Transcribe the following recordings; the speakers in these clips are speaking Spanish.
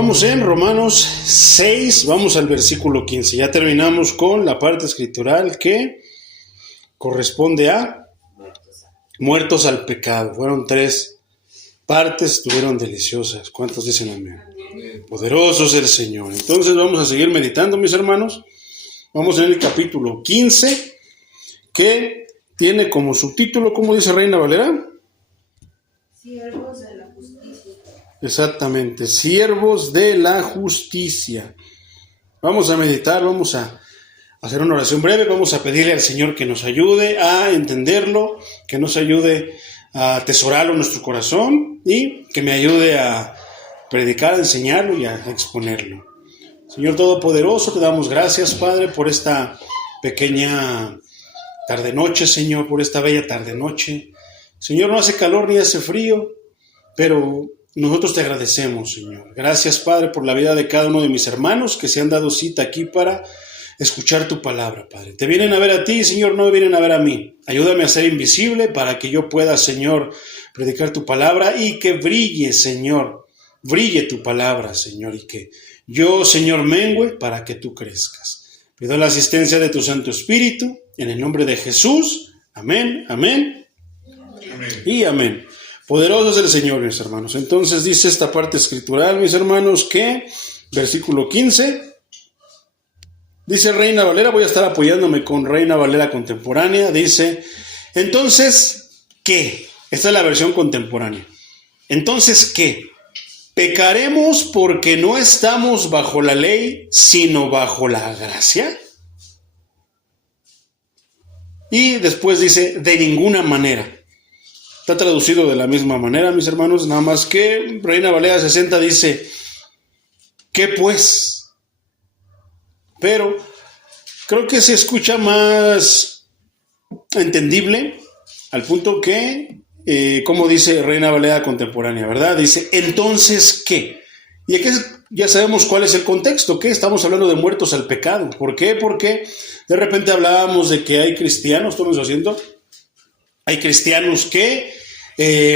Vamos en Romanos 6, vamos al versículo 15. Ya terminamos con la parte escritural que corresponde a muertos al pecado. Fueron 3 partes, estuvieron deliciosas. ¿Cuántos dicen amén? Poderoso es el Señor. Entonces vamos a seguir meditando, mis hermanos. Vamos en el capítulo 15, que tiene como subtítulo, ¿cómo dice Reina Valera? Siervos de la justicia. Exactamente, siervos de la justicia. Vamos a meditar, vamos a hacer una oración breve, vamos a pedirle al Señor que nos ayude a entenderlo, que nos ayude a atesorarlo en nuestro corazón y que me ayude a predicar, a enseñarlo y a exponerlo. Señor Todopoderoso, te damos gracias, Padre, por esta pequeña tarde-noche, Señor, por esta bella tarde-noche. Señor, no hace calor ni hace frío, pero nosotros te agradecemos, Señor. Gracias, Padre, por la vida de cada uno de mis hermanos que se han dado cita aquí para escuchar tu palabra, Padre. Te vienen a ver a ti, Señor, no me vienen a ver a mí. Ayúdame a ser invisible para que yo pueda, Señor, predicar tu palabra y que brille, Señor, brille tu palabra, Señor, y que yo, Señor, mengüe para que tú crezcas. Pido la asistencia de tu Santo Espíritu, en el nombre de Jesús. Amén, amén, amén. Y amén. Poderoso es el Señor, mis hermanos. Entonces dice esta parte escritural, mis hermanos, que, versículo 15, dice Reina Valera, voy a estar apoyándome con Reina Valera contemporánea, dice, entonces, ¿qué? Esta es la versión contemporánea. Entonces, ¿qué? ¿Pecaremos porque no estamos bajo la ley, sino bajo la gracia? Y después dice, de ninguna manera. Está traducido de la misma manera, mis hermanos, nada más que Reina Valera 60 dice, ¿qué pues? Pero creo que se escucha más entendible al punto que, como dice Reina Valera contemporánea, ¿verdad? Dice, entonces, ¿qué? Y aquí ya sabemos cuál es el contexto, ¿qué? Estamos hablando de muertos al pecado. ¿Por qué? Porque de repente hablábamos de que hay cristianos, ¿estamos haciendo? Hay cristianos que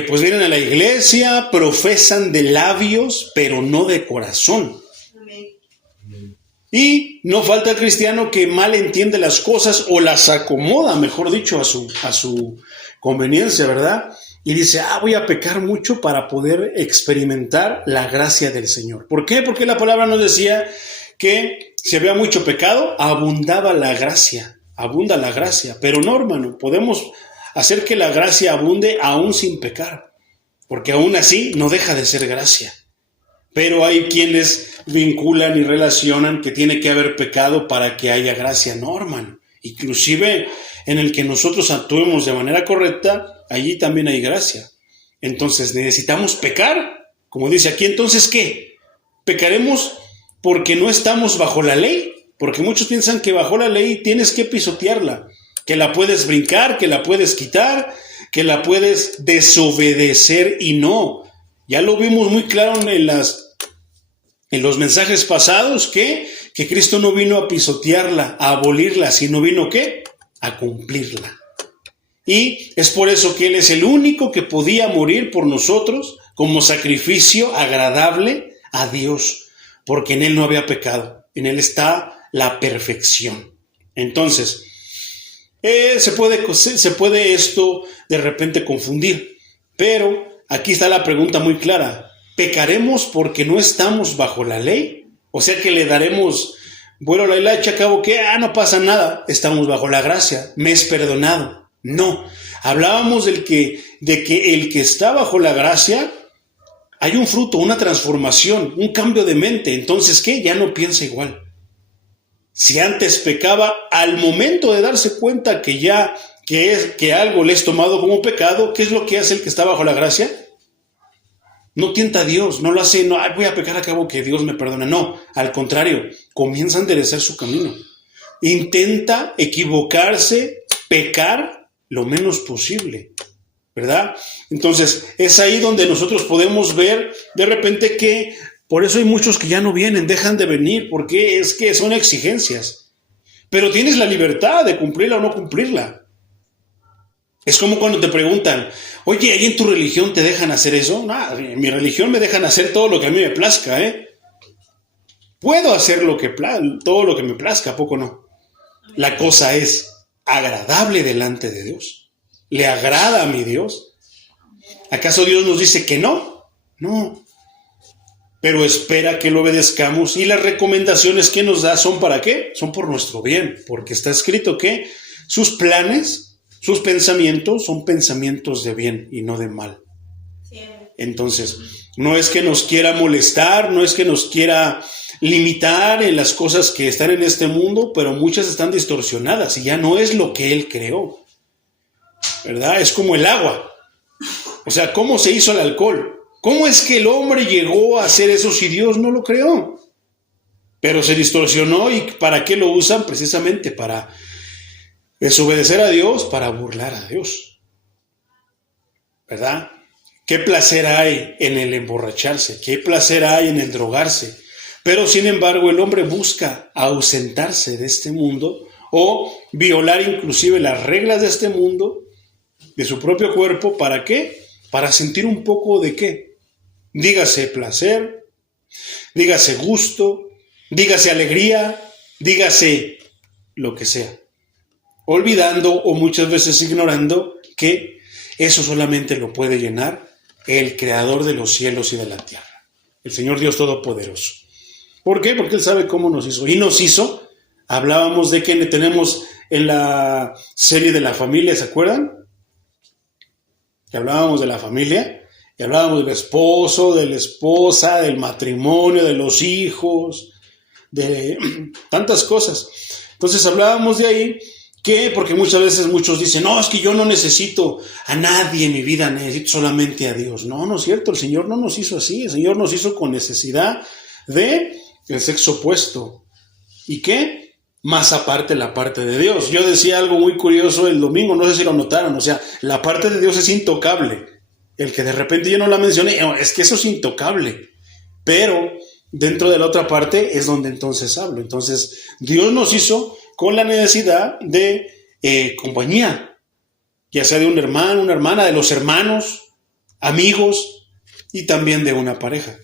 pues vienen a la iglesia, profesan de labios, pero no de corazón. Amén. Y no falta el cristiano que mal entiende las cosas o las acomoda, mejor dicho, a su conveniencia, ¿verdad? Y dice, voy a pecar mucho para poder experimentar la gracia del Señor. ¿Por qué? Porque la palabra nos decía que si había mucho pecado, abunda la gracia, pero no, hermano, podemos hacer que la gracia abunde aún sin pecar, porque aún así no deja de ser gracia. Pero hay quienes vinculan y relacionan que tiene que haber pecado para que haya gracia. No, hermano. Inclusive en el que nosotros actuemos de manera correcta, allí también hay gracia. Entonces necesitamos pecar, como dice aquí. Entonces, ¿qué? ¿Pecaremos porque no estamos bajo la ley? Porque muchos piensan que bajo la ley tienes que pisotearla, que la puedes brincar, que la puedes quitar, que la puedes desobedecer, y no. Ya lo vimos muy claro en los mensajes pasados que Cristo no vino a pisotearla, a abolirla, sino vino ¿qué? A cumplirla. Y es por eso que Él es el único que podía morir por nosotros como sacrificio agradable a Dios, porque en Él no había pecado, en Él está la perfección. Entonces, se puede esto de repente confundir, pero aquí está la pregunta muy clara. ¿Pecaremos porque no estamos bajo la ley? O sea que le daremos vuelo a la hilacha a cabo que no pasa nada, estamos bajo la gracia, me es perdonado. No, hablábamos de que el que está bajo la gracia, hay un fruto, una transformación, un cambio de mente. Entonces, ¿qué? Ya no piensa igual. Si antes pecaba, al momento de darse cuenta que algo le es tomado como pecado, ¿qué es lo que hace el que está bajo la gracia? No tienta a Dios, no lo hace, no, voy a pecar a cabo que Dios me perdona. No, al contrario, comienza a enderezar su camino. Intenta equivocarse, pecar lo menos posible, ¿verdad? Entonces, es ahí donde nosotros podemos ver de repente que por eso hay muchos que ya no vienen, dejan de venir, porque es que son exigencias. Pero tienes la libertad de cumplirla o no cumplirla. Es como cuando te preguntan, oye, ¿ahí en tu religión te dejan hacer eso? No, en mi religión me dejan hacer todo lo que a mí me plazca, Puedo hacer todo lo que me plazca, ¿a poco no? La cosa es agradable delante de Dios. ¿Le agrada a mi Dios? ¿Acaso Dios nos dice que no? No. Pero espera que lo obedezcamos, y las recomendaciones que nos da son ¿para qué? Son por nuestro bien, porque está escrito que sus planes, sus pensamientos son pensamientos de bien y no de mal. Entonces, no es que nos quiera molestar, no es que nos quiera limitar en las cosas que están en este mundo, pero muchas están distorsionadas y ya no es lo que Él creó, ¿verdad? Es como el agua. O sea, ¿cómo se hizo el alcohol? ¿Cómo es que el hombre llegó a hacer eso si Dios no lo creó? Pero se distorsionó, ¿y para qué lo usan? Precisamente para desobedecer a Dios, para burlar a Dios, ¿verdad? ¿Qué placer hay en el emborracharse? ¿Qué placer hay en el drogarse? Pero sin embargo el hombre busca ausentarse de este mundo o violar inclusive las reglas de este mundo, de su propio cuerpo. ¿Para qué? Para sentir un poco de ¿qué? Dígase placer, dígase gusto, dígase alegría, dígase lo que sea. Olvidando o muchas veces ignorando que eso solamente lo puede llenar el Creador de los cielos y de la tierra, el Señor Dios Todopoderoso. ¿Por qué? Porque Él sabe cómo nos hizo. Y nos hizo, hablábamos de que tenemos en la serie de la familia, ¿se acuerdan? Que hablábamos de la familia, y hablábamos del esposo, de la esposa, del matrimonio, de los hijos, de tantas cosas. Entonces hablábamos de ahí, que porque muchas veces muchos dicen, no, es que yo no necesito a nadie en mi vida, necesito solamente a Dios. No, no es cierto, el Señor no nos hizo así, el Señor nos hizo con necesidad de el sexo opuesto. ¿Y qué? Más aparte la parte de Dios. Yo decía algo muy curioso el domingo, no sé si lo notaron, o sea, la parte de Dios es intocable. El que de repente yo no la mencioné, es que eso es intocable. Pero dentro de la otra parte es donde entonces hablo. Entonces, Dios nos hizo con la necesidad de compañía, ya sea de un hermano, una hermana, de los hermanos, amigos y también de una pareja.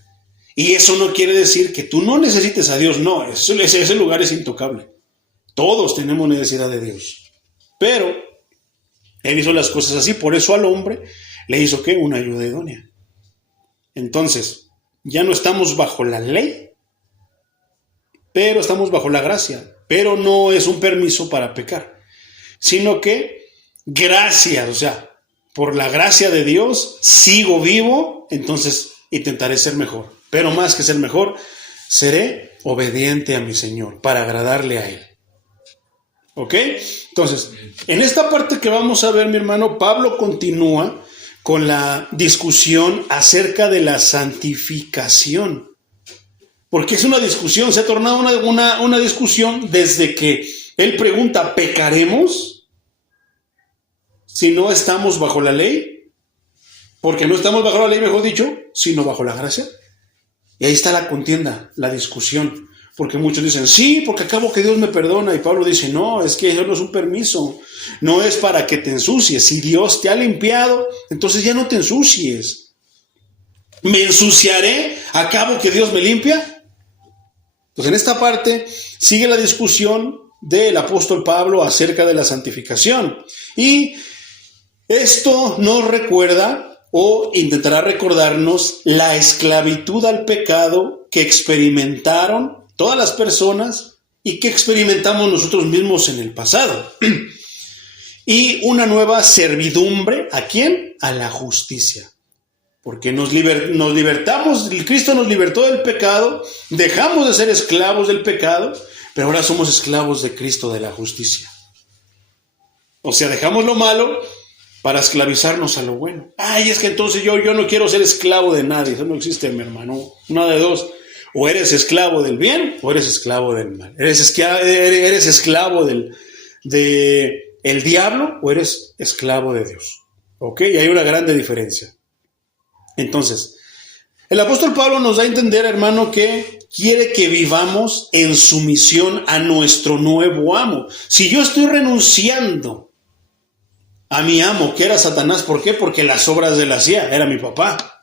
Y eso no quiere decir que tú no necesites a Dios, no, ese lugar es intocable. Todos tenemos necesidad de Dios. Pero Él hizo las cosas así, por eso al hombre le hizo ¿qué? Una ayuda idónea. Entonces, ya no estamos bajo la ley, pero estamos bajo la gracia. Pero no es un permiso para pecar, sino que gracias, o sea, por la gracia de Dios sigo vivo, entonces intentaré ser mejor. Pero más que ser mejor, seré obediente a mi Señor para agradarle a Él. ¿Ok? Entonces, en esta parte que vamos a ver, mi hermano, Pablo continúa con la discusión acerca de la santificación. Porque es una discusión, se ha tornado una discusión desde que él pregunta, ¿pecaremos si no estamos bajo la ley? Porque no estamos bajo la ley, mejor dicho, sino bajo la gracia. Y ahí está la contienda, la discusión. Porque muchos dicen, sí, porque acabo que Dios me perdona. Y Pablo dice, no, es que eso no es un permiso. No es para que te ensucies. Si Dios te ha limpiado, entonces ya no te ensucies. ¿Me ensuciaré? ¿Acabo que Dios me limpia? Pues en esta parte sigue la discusión del apóstol Pablo acerca de la santificación. Y esto nos recuerda o intentará recordarnos la esclavitud al pecado que experimentaron todas las personas y que experimentamos nosotros mismos en el pasado. Y una nueva servidumbre, ¿a quién? A la justicia. Porque nos libertamos, Cristo nos libertó del pecado, dejamos de ser esclavos del pecado, pero ahora somos esclavos de Cristo, de la justicia. O sea, dejamos lo malo para esclavizarnos a lo bueno. Ay, es que entonces yo no quiero ser esclavo de nadie. Eso no existe, mi hermano. Una de dos. O eres esclavo del bien o eres esclavo del mal. Eres esclavo del diablo o eres esclavo de Dios. ¿Ok? Y hay una grande diferencia. Entonces, el apóstol Pablo nos da a entender, hermano, que quiere que vivamos en sumisión a nuestro nuevo amo. Si yo estoy renunciando a mi amo, que era Satanás, ¿por qué? Porque las obras de él hacía, era mi papá.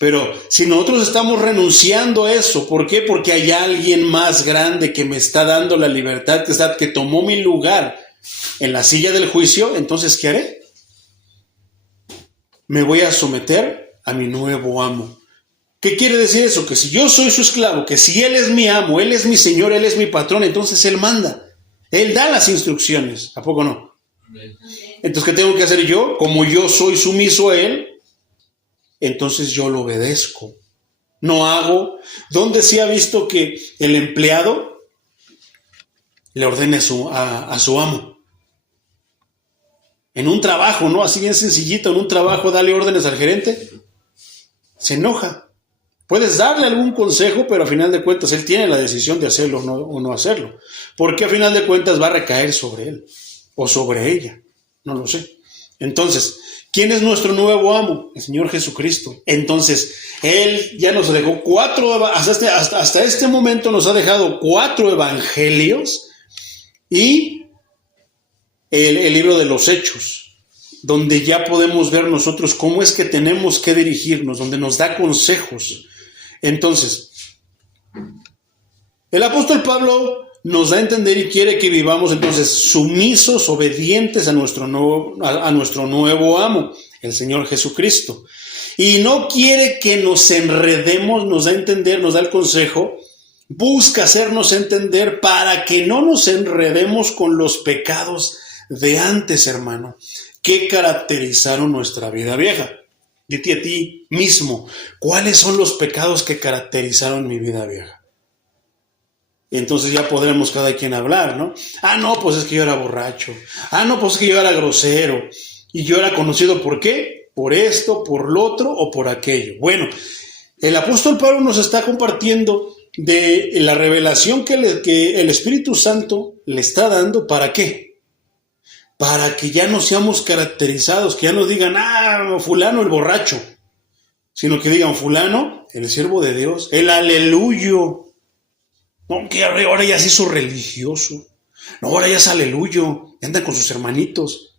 Pero si nosotros estamos renunciando a eso, ¿por qué? Porque hay alguien más grande que me está dando la libertad, que tomó mi lugar en la silla del juicio, entonces ¿qué haré? Me voy a someter a mi nuevo amo. ¿Qué quiere decir eso? Que si yo soy su esclavo, que si Él es mi amo, Él es mi Señor, Él es mi patrón, entonces Él manda. Él da las instrucciones. ¿A poco no? Entonces, ¿qué tengo que hacer yo? Como yo soy sumiso a Él, entonces yo lo obedezco. No hago. ¿Dónde se ha visto que el empleado le ordene a su amo? En un trabajo, ¿no? Así bien sencillito, en un trabajo, dale órdenes al gerente. Se enoja. Puedes darle algún consejo, pero a final de cuentas él tiene la decisión de hacerlo o no hacerlo. Porque a final de cuentas va a recaer sobre él o sobre ella. No lo sé. Entonces, ¿quién es nuestro nuevo amo? El Señor Jesucristo. Entonces, Él ya nos dejó hasta este momento nos ha dejado 4 evangelios y el libro de los Hechos, donde ya podemos ver nosotros cómo es que tenemos que dirigirnos, donde nos da consejos. Entonces, el apóstol Pablo nos da a entender y quiere que vivamos entonces sumisos, obedientes a nuestro nuevo amo, el Señor Jesucristo. Y no quiere que nos enredemos, nos da a entender, nos da el consejo, busca hacernos entender para que no nos enredemos con los pecados de antes, hermano, que caracterizaron nuestra vida vieja. Dite a ti mismo, ¿cuáles son los pecados que caracterizaron mi vida vieja? Y entonces ya podremos cada quien hablar, ¿no? No, pues es que yo era borracho. No, pues es que yo era grosero. Y yo era conocido ¿por qué? Por esto, por lo otro o por aquello. Bueno, el apóstol Pablo nos está compartiendo de la revelación que el Espíritu Santo le está dando. ¿Para qué? Para que ya no seamos caracterizados, que ya no digan, fulano el borracho, sino que digan, fulano el siervo de Dios, el aleluyo. No, que ahora ya se hizo religioso. No, ahora ya es aleluyo, andan con sus hermanitos.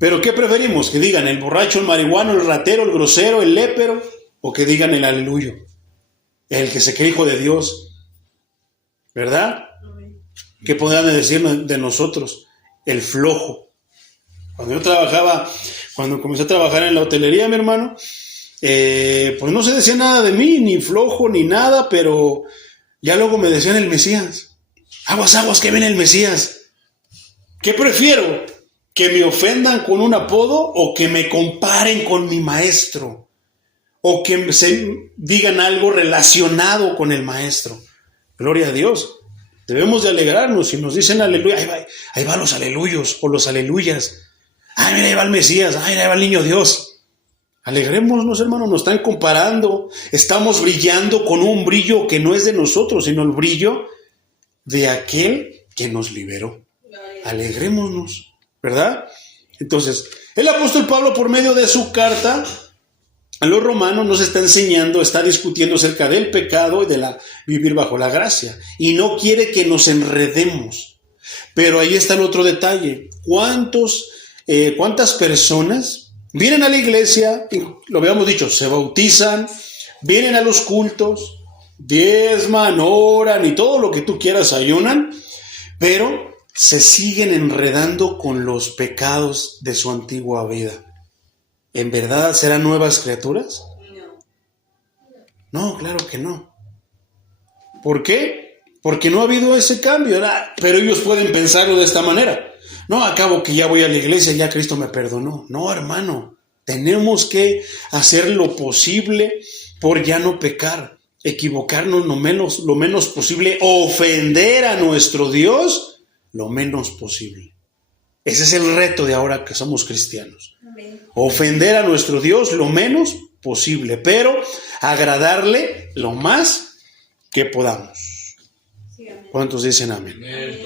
Pero ¿qué preferimos? Que digan el borracho, el marihuano, el ratero, el grosero, el lépero, o que digan el aleluyo, el que se cree hijo de Dios, ¿verdad? ¿Qué podrán decir de nosotros? El flojo. Cuando comencé a trabajar en la hotelería, mi hermano, pues no se decía nada de mí, ni flojo, ni nada, pero ya luego me decían el Mesías. Aguas, que viene el Mesías. ¿Qué prefiero? ¿Que me ofendan con un apodo o que me comparen con mi maestro? O que se digan algo relacionado con el maestro. Gloria a Dios. Debemos de alegrarnos. Si nos dicen aleluya, ahí va los aleluyos o los aleluyas. Mira, ahí va el Mesías, ahí va el niño Dios. Alegrémonos, hermano, nos están comparando. Estamos brillando con un brillo que no es de nosotros, sino el brillo de aquel que nos liberó. Alegrémonos, ¿verdad? Entonces, el apóstol Pablo, por medio de su carta a los romanos, nos está enseñando, está discutiendo acerca del pecado y de vivir bajo la gracia. Y no quiere que nos enredemos. Pero ahí está el otro detalle. ¿Cuántas personas vienen a la iglesia, lo habíamos dicho, se bautizan, vienen a los cultos, diezman, oran y todo lo que tú quieras, ayunan, pero se siguen enredando con los pecados de su antigua vida? ¿En verdad serán nuevas criaturas? No, claro que no. ¿Por qué? Porque no ha habido ese cambio, ¿verdad? Pero ellos pueden pensarlo de esta manera. No, acabo que ya voy a la iglesia, ya Cristo me perdonó. No, hermano, tenemos que hacer lo posible por ya no pecar, equivocarnos lo menos posible, ofender a nuestro Dios lo menos posible. Ese es el reto de ahora que somos cristianos. Amén. Ofender a nuestro Dios lo menos posible, pero agradarle lo más que podamos. Sí, ¿cuántos dicen amén? Amén.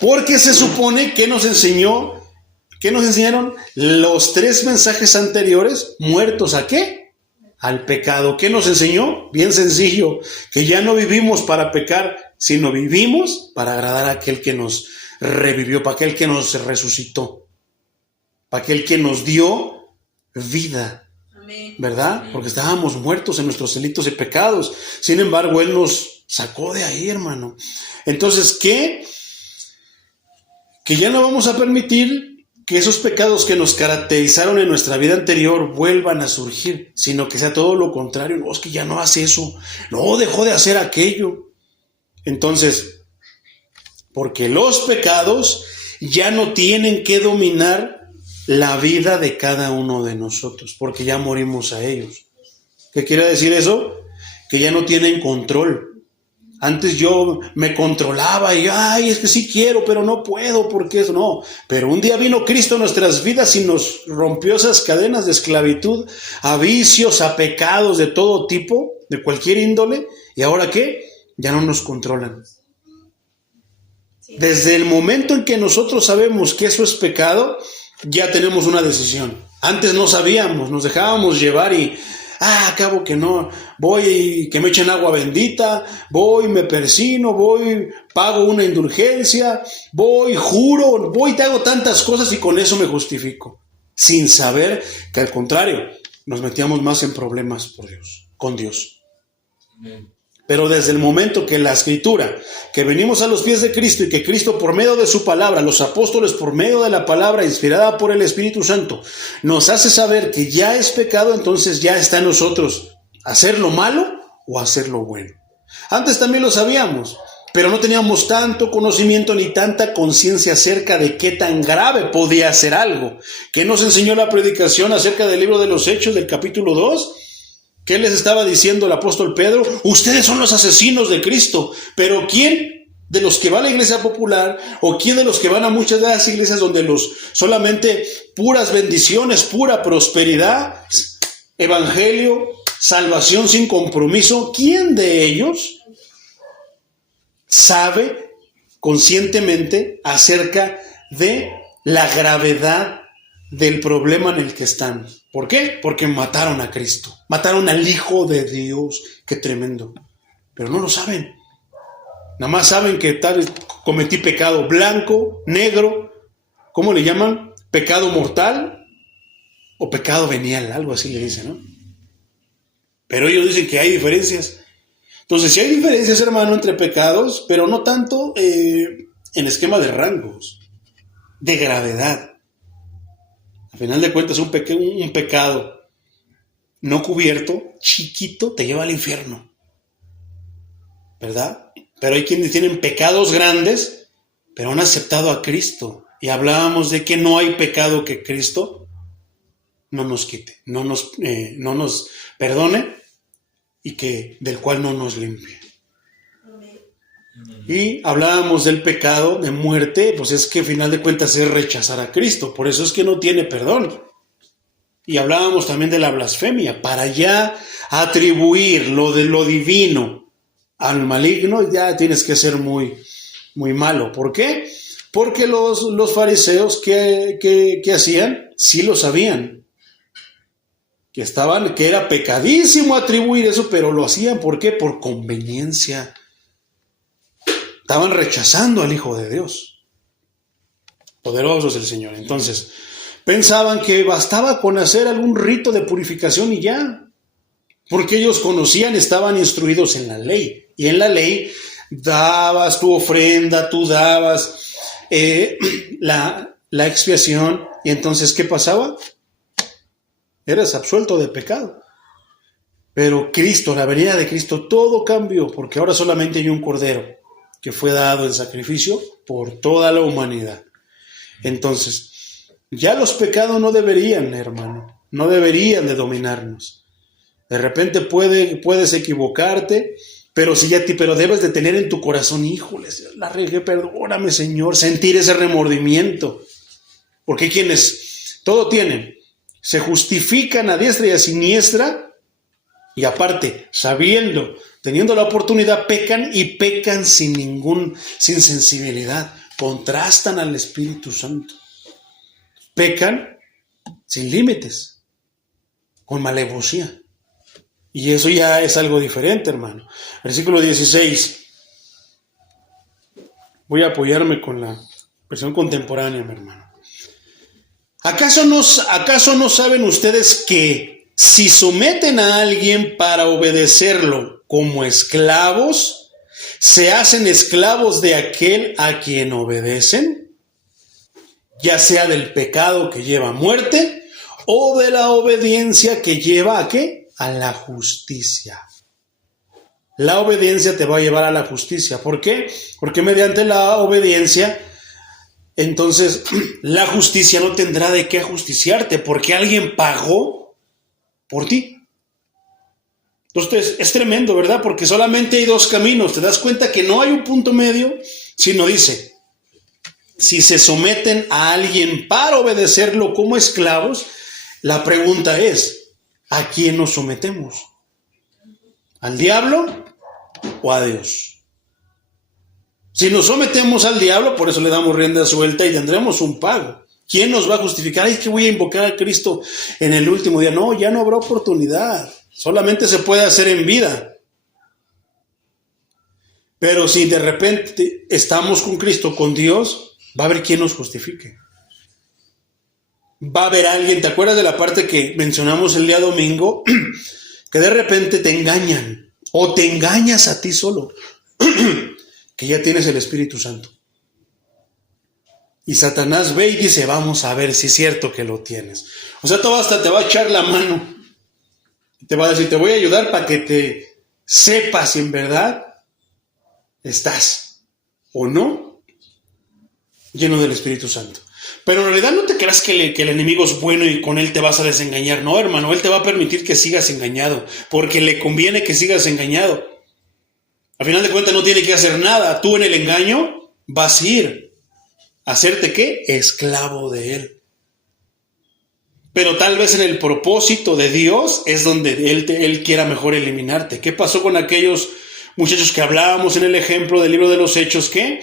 Porque se supone que nos enseñaron los 3 mensajes anteriores, muertos ¿a qué? Al pecado. ¿Qué nos enseñó? Bien sencillo, que ya no vivimos para pecar, sino vivimos para agradar a aquel que nos revivió, para aquel que nos resucitó, para aquel que nos dio vida. Amén. ¿verdad? Porque estábamos muertos en nuestros delitos y pecados. Sin embargo, Él nos sacó de ahí, hermano. Entonces, ¿qué? Que ya no vamos a permitir que esos pecados que nos caracterizaron en nuestra vida anterior vuelvan a surgir, sino que sea todo lo contrario. No, es que ya no hace eso. No, dejó de hacer aquello. Entonces, porque los pecados ya no tienen que dominar la vida de cada uno de nosotros, porque ya morimos a ellos. ¿Qué quiere decir eso? Que ya no tienen control. Antes yo me controlaba y, ay, es que sí quiero, pero no puedo, porque eso no. Pero un día vino Cristo a nuestras vidas y nos rompió esas cadenas de esclavitud, a vicios, a pecados de todo tipo, de cualquier índole. ¿Y ahora qué? Ya no nos controlan. Desde el momento en que nosotros sabemos que eso es pecado, ya tenemos una decisión. Antes no sabíamos, nos dejábamos llevar y, acabo que no, voy y que me echen agua bendita, voy, me persino, voy, pago una indulgencia, voy, juro, voy, te hago tantas cosas y con eso me justifico. Sin saber que al contrario, nos metíamos más en problemas por Dios, con Dios. Pero desde el momento que la Escritura, que venimos a los pies de Cristo y que Cristo por medio de su palabra, los apóstoles por medio de la palabra inspirada por el Espíritu Santo, nos hace saber que ya es pecado, entonces ya está en nosotros hacer lo malo o hacer lo bueno. Antes también lo sabíamos, pero no teníamos tanto conocimiento ni tanta conciencia acerca de qué tan grave podía ser algo. ¿Qué nos enseñó la predicación acerca del libro de los Hechos del capítulo 2? ¿Qué les estaba diciendo el apóstol Pedro? Ustedes son los asesinos de Cristo. Pero ¿quién de los que va a la iglesia popular o quién de los que van a muchas de las iglesias donde solamente puras bendiciones, pura prosperidad, evangelio, salvación sin compromiso, quién de ellos sabe conscientemente acerca de la gravedad del problema en el que están? ¿Por qué? Porque mataron a Cristo, mataron al Hijo de Dios. Qué tremendo. Pero no lo saben. Nada más saben que tal vez cometí pecado blanco, negro, ¿cómo le llaman? Pecado mortal o pecado venial, algo así le dicen, ¿no? Pero ellos dicen que hay diferencias. Entonces, sí hay diferencias, hermano, entre pecados, pero no tanto en esquema de rangos, de gravedad. Al final de cuentas, un pecado no cubierto, chiquito, te lleva al infierno, ¿verdad? Pero hay quienes tienen pecados grandes, pero han aceptado a Cristo. Y hablábamos de que no hay pecado que Cristo no nos quite, no nos perdone y del cual no nos limpie. Y hablábamos del pecado de muerte, pues es que al final de cuentas es rechazar a Cristo, por eso es que no tiene perdón. Y hablábamos también de la blasfemia, para ya atribuir lo de lo divino al maligno, ya tienes que ser muy, muy malo. ¿Por qué? Porque los fariseos que hacían, sí lo sabían, que era pecadísimo atribuir eso, pero lo hacían, ¿por qué? Por conveniencia. Estaban rechazando al Hijo de Dios. Poderoso es el Señor. Entonces, pensaban que bastaba con hacer algún rito de purificación y ya. Porque ellos conocían, estaban instruidos en la ley. Y en la ley dabas tu ofrenda, tú dabas la expiación. Y entonces, ¿qué pasaba? Eras absuelto de pecado. Pero Cristo, la venida de Cristo, todo cambió. Porque ahora solamente hay un cordero que fue dado en sacrificio por toda la humanidad. Entonces, ya los pecados no deberían, hermano, no deberían de dominarnos. De repente puedes equivocarte, pero debes de tener en tu corazón, híjole, la regué, perdóname, Señor, sentir ese remordimiento. Porque quienes todo tienen, se justifican a diestra y a siniestra, y aparte, teniendo la oportunidad, pecan y pecan sin sensibilidad. Contrastan al Espíritu Santo. Pecan sin límites, con malevosía. Y eso ya es algo diferente, hermano. Versículo 16. Voy a apoyarme con la versión contemporánea, mi hermano. ¿Acaso no saben ustedes que Si someten a alguien para obedecerlo como esclavos, ¿se hacen esclavos de aquel a quien obedecen? Ya sea del pecado que lleva a muerte o de la obediencia que lleva ¿a qué? A la justicia. La obediencia te va a llevar a la justicia. ¿Por qué? Porque mediante la obediencia, entonces la justicia no tendrá de qué ajusticiarte, porque alguien pagó por ti. Entonces es tremendo, ¿verdad? Porque solamente hay dos caminos. Te das cuenta que no hay un punto medio, sino dice, si se someten a alguien para obedecerlo como esclavos, la pregunta es, ¿a quién nos sometemos? ¿Al diablo o a Dios? Si nos sometemos al diablo, por eso le damos rienda suelta y tendremos un pago. ¿Quién nos va a justificar? Ay, que voy a invocar a Cristo en el último día. No, ya no habrá oportunidad. Solamente se puede hacer en vida. Pero si de repente estamos con Cristo, con Dios, va a haber quien nos justifique. Va a haber alguien, ¿te acuerdas de la parte que mencionamos el día domingo? Que de repente te engañan o te engañas a ti solo, que ya tienes el Espíritu Santo. Y Satanás ve y dice, vamos a ver si es cierto que lo tienes. O sea, todo hasta te va a echar la mano. Te va a decir, te voy a ayudar para que te sepas si en verdad estás o no lleno del Espíritu Santo. Pero en realidad no te creas que el enemigo es bueno y con él te vas a desengañar. No, hermano, él te va a permitir que sigas engañado, porque le conviene que sigas engañado. Al final de cuentas no tiene que hacer nada. Tú en el engaño vas a ir a hacerte ¿qué? Esclavo de él. Pero tal vez en el propósito de Dios es donde él quiera mejor eliminarte. ¿Qué pasó con aquellos muchachos que hablábamos en el ejemplo del libro de los Hechos? Que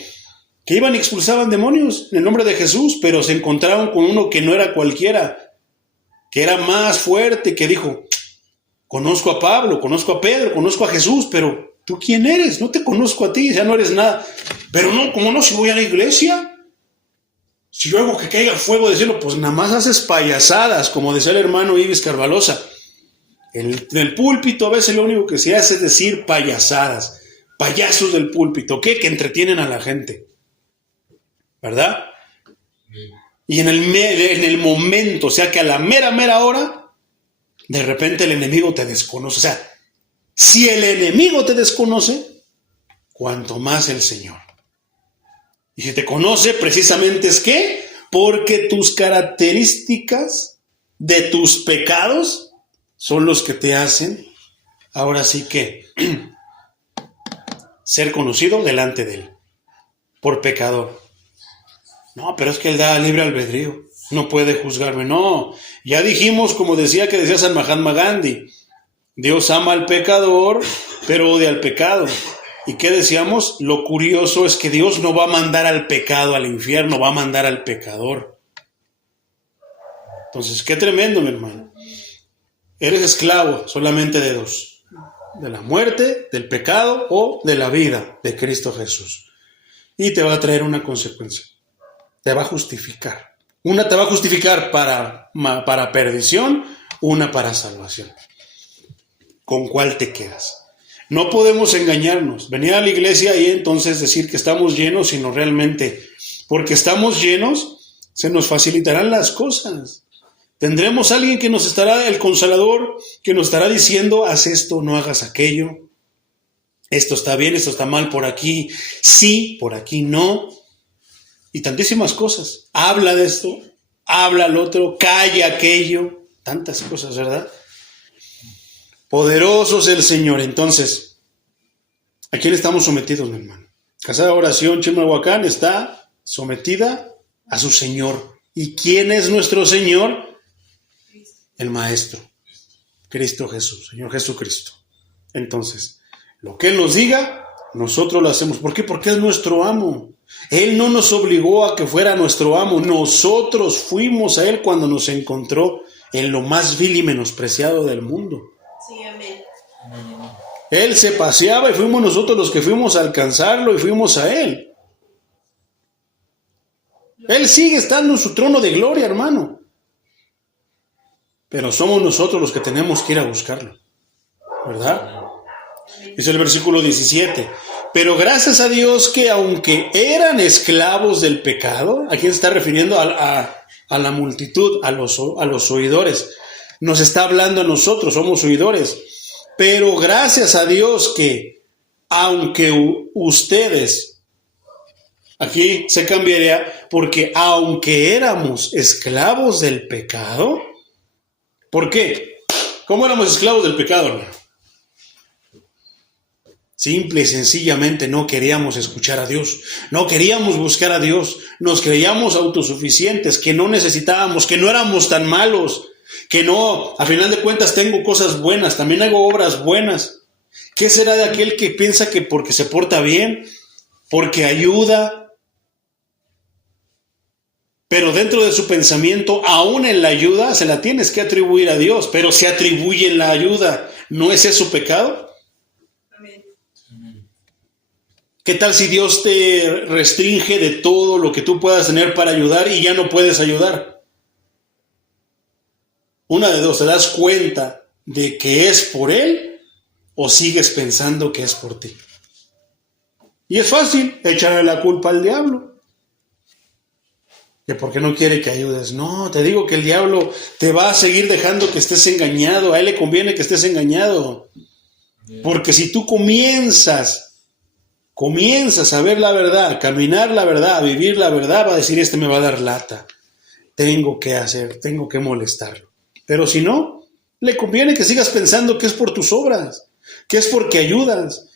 iban y expulsaban demonios en el nombre de Jesús, pero se encontraron con uno que no era cualquiera, que era más fuerte, que dijo, conozco a Pablo, conozco a Pedro, conozco a Jesús, pero ¿tú quién eres? No te conozco a ti, ya no eres nada. Pero no, ¿cómo no? Si voy a la iglesia, si yo hago que caiga fuego del cielo, pues nada más haces payasadas, como decía el hermano Ibis Carvalosa. En el púlpito a veces lo único que se hace es decir payasadas, payasos del púlpito, ¿qué? Que entretienen a la gente, ¿verdad? Y en el momento, o sea que a la mera hora, de repente el enemigo te desconoce. O sea, si el enemigo te desconoce, cuanto más el Señor. Y si te conoce, precisamente es ¿qué? Porque tus características de tus pecados son los que te hacen, ahora sí que, ser conocido delante de él, por pecador. No, pero es que él da libre albedrío, no puede juzgarme. No, ya dijimos, como decía San Mahatma Gandhi, Dios ama al pecador, pero odia al pecado. ¿Y qué decíamos? Lo curioso es que Dios no va a mandar al pecado al infierno, va a mandar al pecador. Entonces, qué tremendo, mi hermano. Eres esclavo solamente de dos: de la muerte, del pecado o de la vida de Cristo Jesús. Y te va a traer una consecuencia. Te va a justificar. Una te va a justificar para perdición, una para salvación. ¿Con cuál te quedas? No podemos engañarnos, venir a la iglesia y entonces decir que estamos llenos, sino realmente, porque estamos llenos, se nos facilitarán las cosas. Tendremos a alguien que nos estará, el Consolador, que nos estará diciendo, haz esto, no hagas aquello, esto está bien, esto está mal, por aquí sí, por aquí no, y tantísimas cosas. Habla de esto, habla al otro, calla aquello, tantas cosas, ¿verdad? Poderoso es el Señor. Entonces, ¿a quién estamos sometidos, mi hermano? Casa de Oración Chimalhuacán está sometida a su Señor. ¿Y quién es nuestro Señor? El Maestro, Cristo Jesús, Señor Jesucristo. Entonces, lo que Él nos diga, nosotros lo hacemos. ¿Por qué? Porque es nuestro amo. Él no nos obligó a que fuera nuestro amo. Nosotros fuimos a Él cuando nos encontró en lo más vil y menospreciado del mundo. Sí, amén. Él se paseaba y fuimos nosotros los que fuimos a alcanzarlo y fuimos a Él. Él sigue estando en su trono de gloria, hermano. pero somos nosotros los que tenemos que ir a buscarlo, ¿verdad? Dice el versículo 17, pero gracias a Dios que aunque eran esclavos del pecado, ¿a quién se está refiriendo? A la multitud, a los oidores. Nos está hablando a nosotros, somos oidores. Pero gracias a Dios que aunque ustedes, aquí se cambiaría, porque aunque éramos esclavos del pecado, ¿por qué? ¿Cómo éramos esclavos del pecado, hermano? Simple y sencillamente no queríamos escuchar a Dios, no queríamos buscar a Dios, nos creíamos autosuficientes, que no necesitábamos, que no éramos tan malos, que no, a final de cuentas tengo cosas buenas, también hago obras buenas. ¿Qué será de aquel que piensa que porque se porta bien, porque ayuda? Pero dentro de su pensamiento, aún en la ayuda, se la tienes que atribuir a Dios, pero se atribuye en la ayuda. ¿No es eso pecado? ¿Qué tal si Dios te restringe de todo lo que tú puedas tener para ayudar y ya no puedes ayudar? Una de dos, ¿te das cuenta de que es por Él o sigues pensando que es por ti? Y es fácil echarle la culpa al diablo. Que porque no quiere que ayudes. No, te digo que el diablo te va a seguir dejando que estés engañado. A él le conviene que estés engañado. Porque si tú comienzas a ver la verdad, a caminar la verdad, a vivir la verdad, va a decir, este me va a dar lata. Tengo que molestarlo. Pero si no, le conviene que sigas pensando que es por tus obras, que es porque ayudas,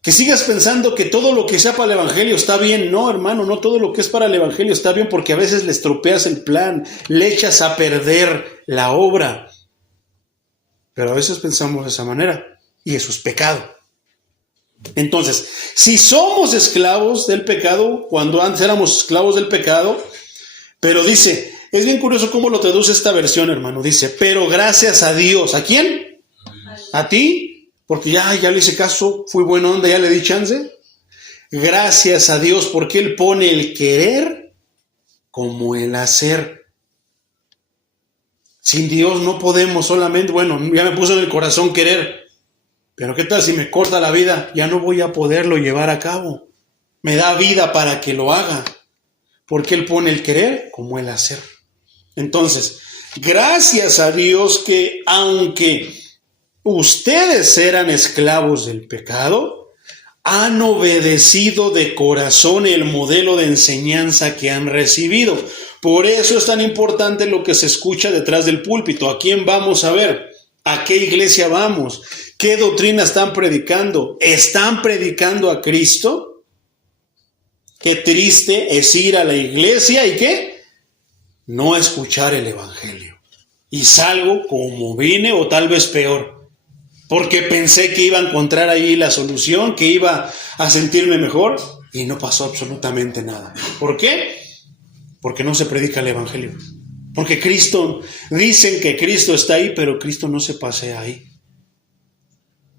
que sigas pensando que todo lo que sea para el evangelio está bien. No, hermano, no todo lo que es para el evangelio está bien, porque a veces le estropeas el plan, le echas a perder la obra. Pero a veces pensamos de esa manera y eso es pecado. Entonces, si somos esclavos del pecado, cuando antes éramos esclavos del pecado, pero dice, es bien curioso cómo lo traduce esta versión, hermano, dice, pero gracias a Dios. ¿A quién? ¿A ti? Porque ya le hice caso, fui buena onda, ya le di chance. Gracias a Dios porque Él pone el querer como el hacer. Sin Dios no podemos solamente, bueno, ya me puso en el corazón querer. Pero ¿qué tal si me corta la vida? Ya no voy a poderlo llevar a cabo. Me da vida para que lo haga. Porque Él pone el querer como el hacer. Entonces, gracias a Dios que aunque ustedes eran esclavos del pecado, han obedecido de corazón el modelo de enseñanza que han recibido. Por eso es tan importante lo que se escucha detrás del púlpito. ¿A quién vamos a ver? ¿A qué iglesia vamos? ¿Qué doctrina están predicando? ¿Están predicando a Cristo? Qué triste es ir a la iglesia y ¿qué? No escuchar el evangelio. Y salgo como vine o tal vez peor. Porque pensé que iba a encontrar ahí la solución, que iba a sentirme mejor y no pasó absolutamente nada. ¿Por qué? Porque no se predica el evangelio. Porque dicen que Cristo está ahí, pero Cristo no se pasea ahí.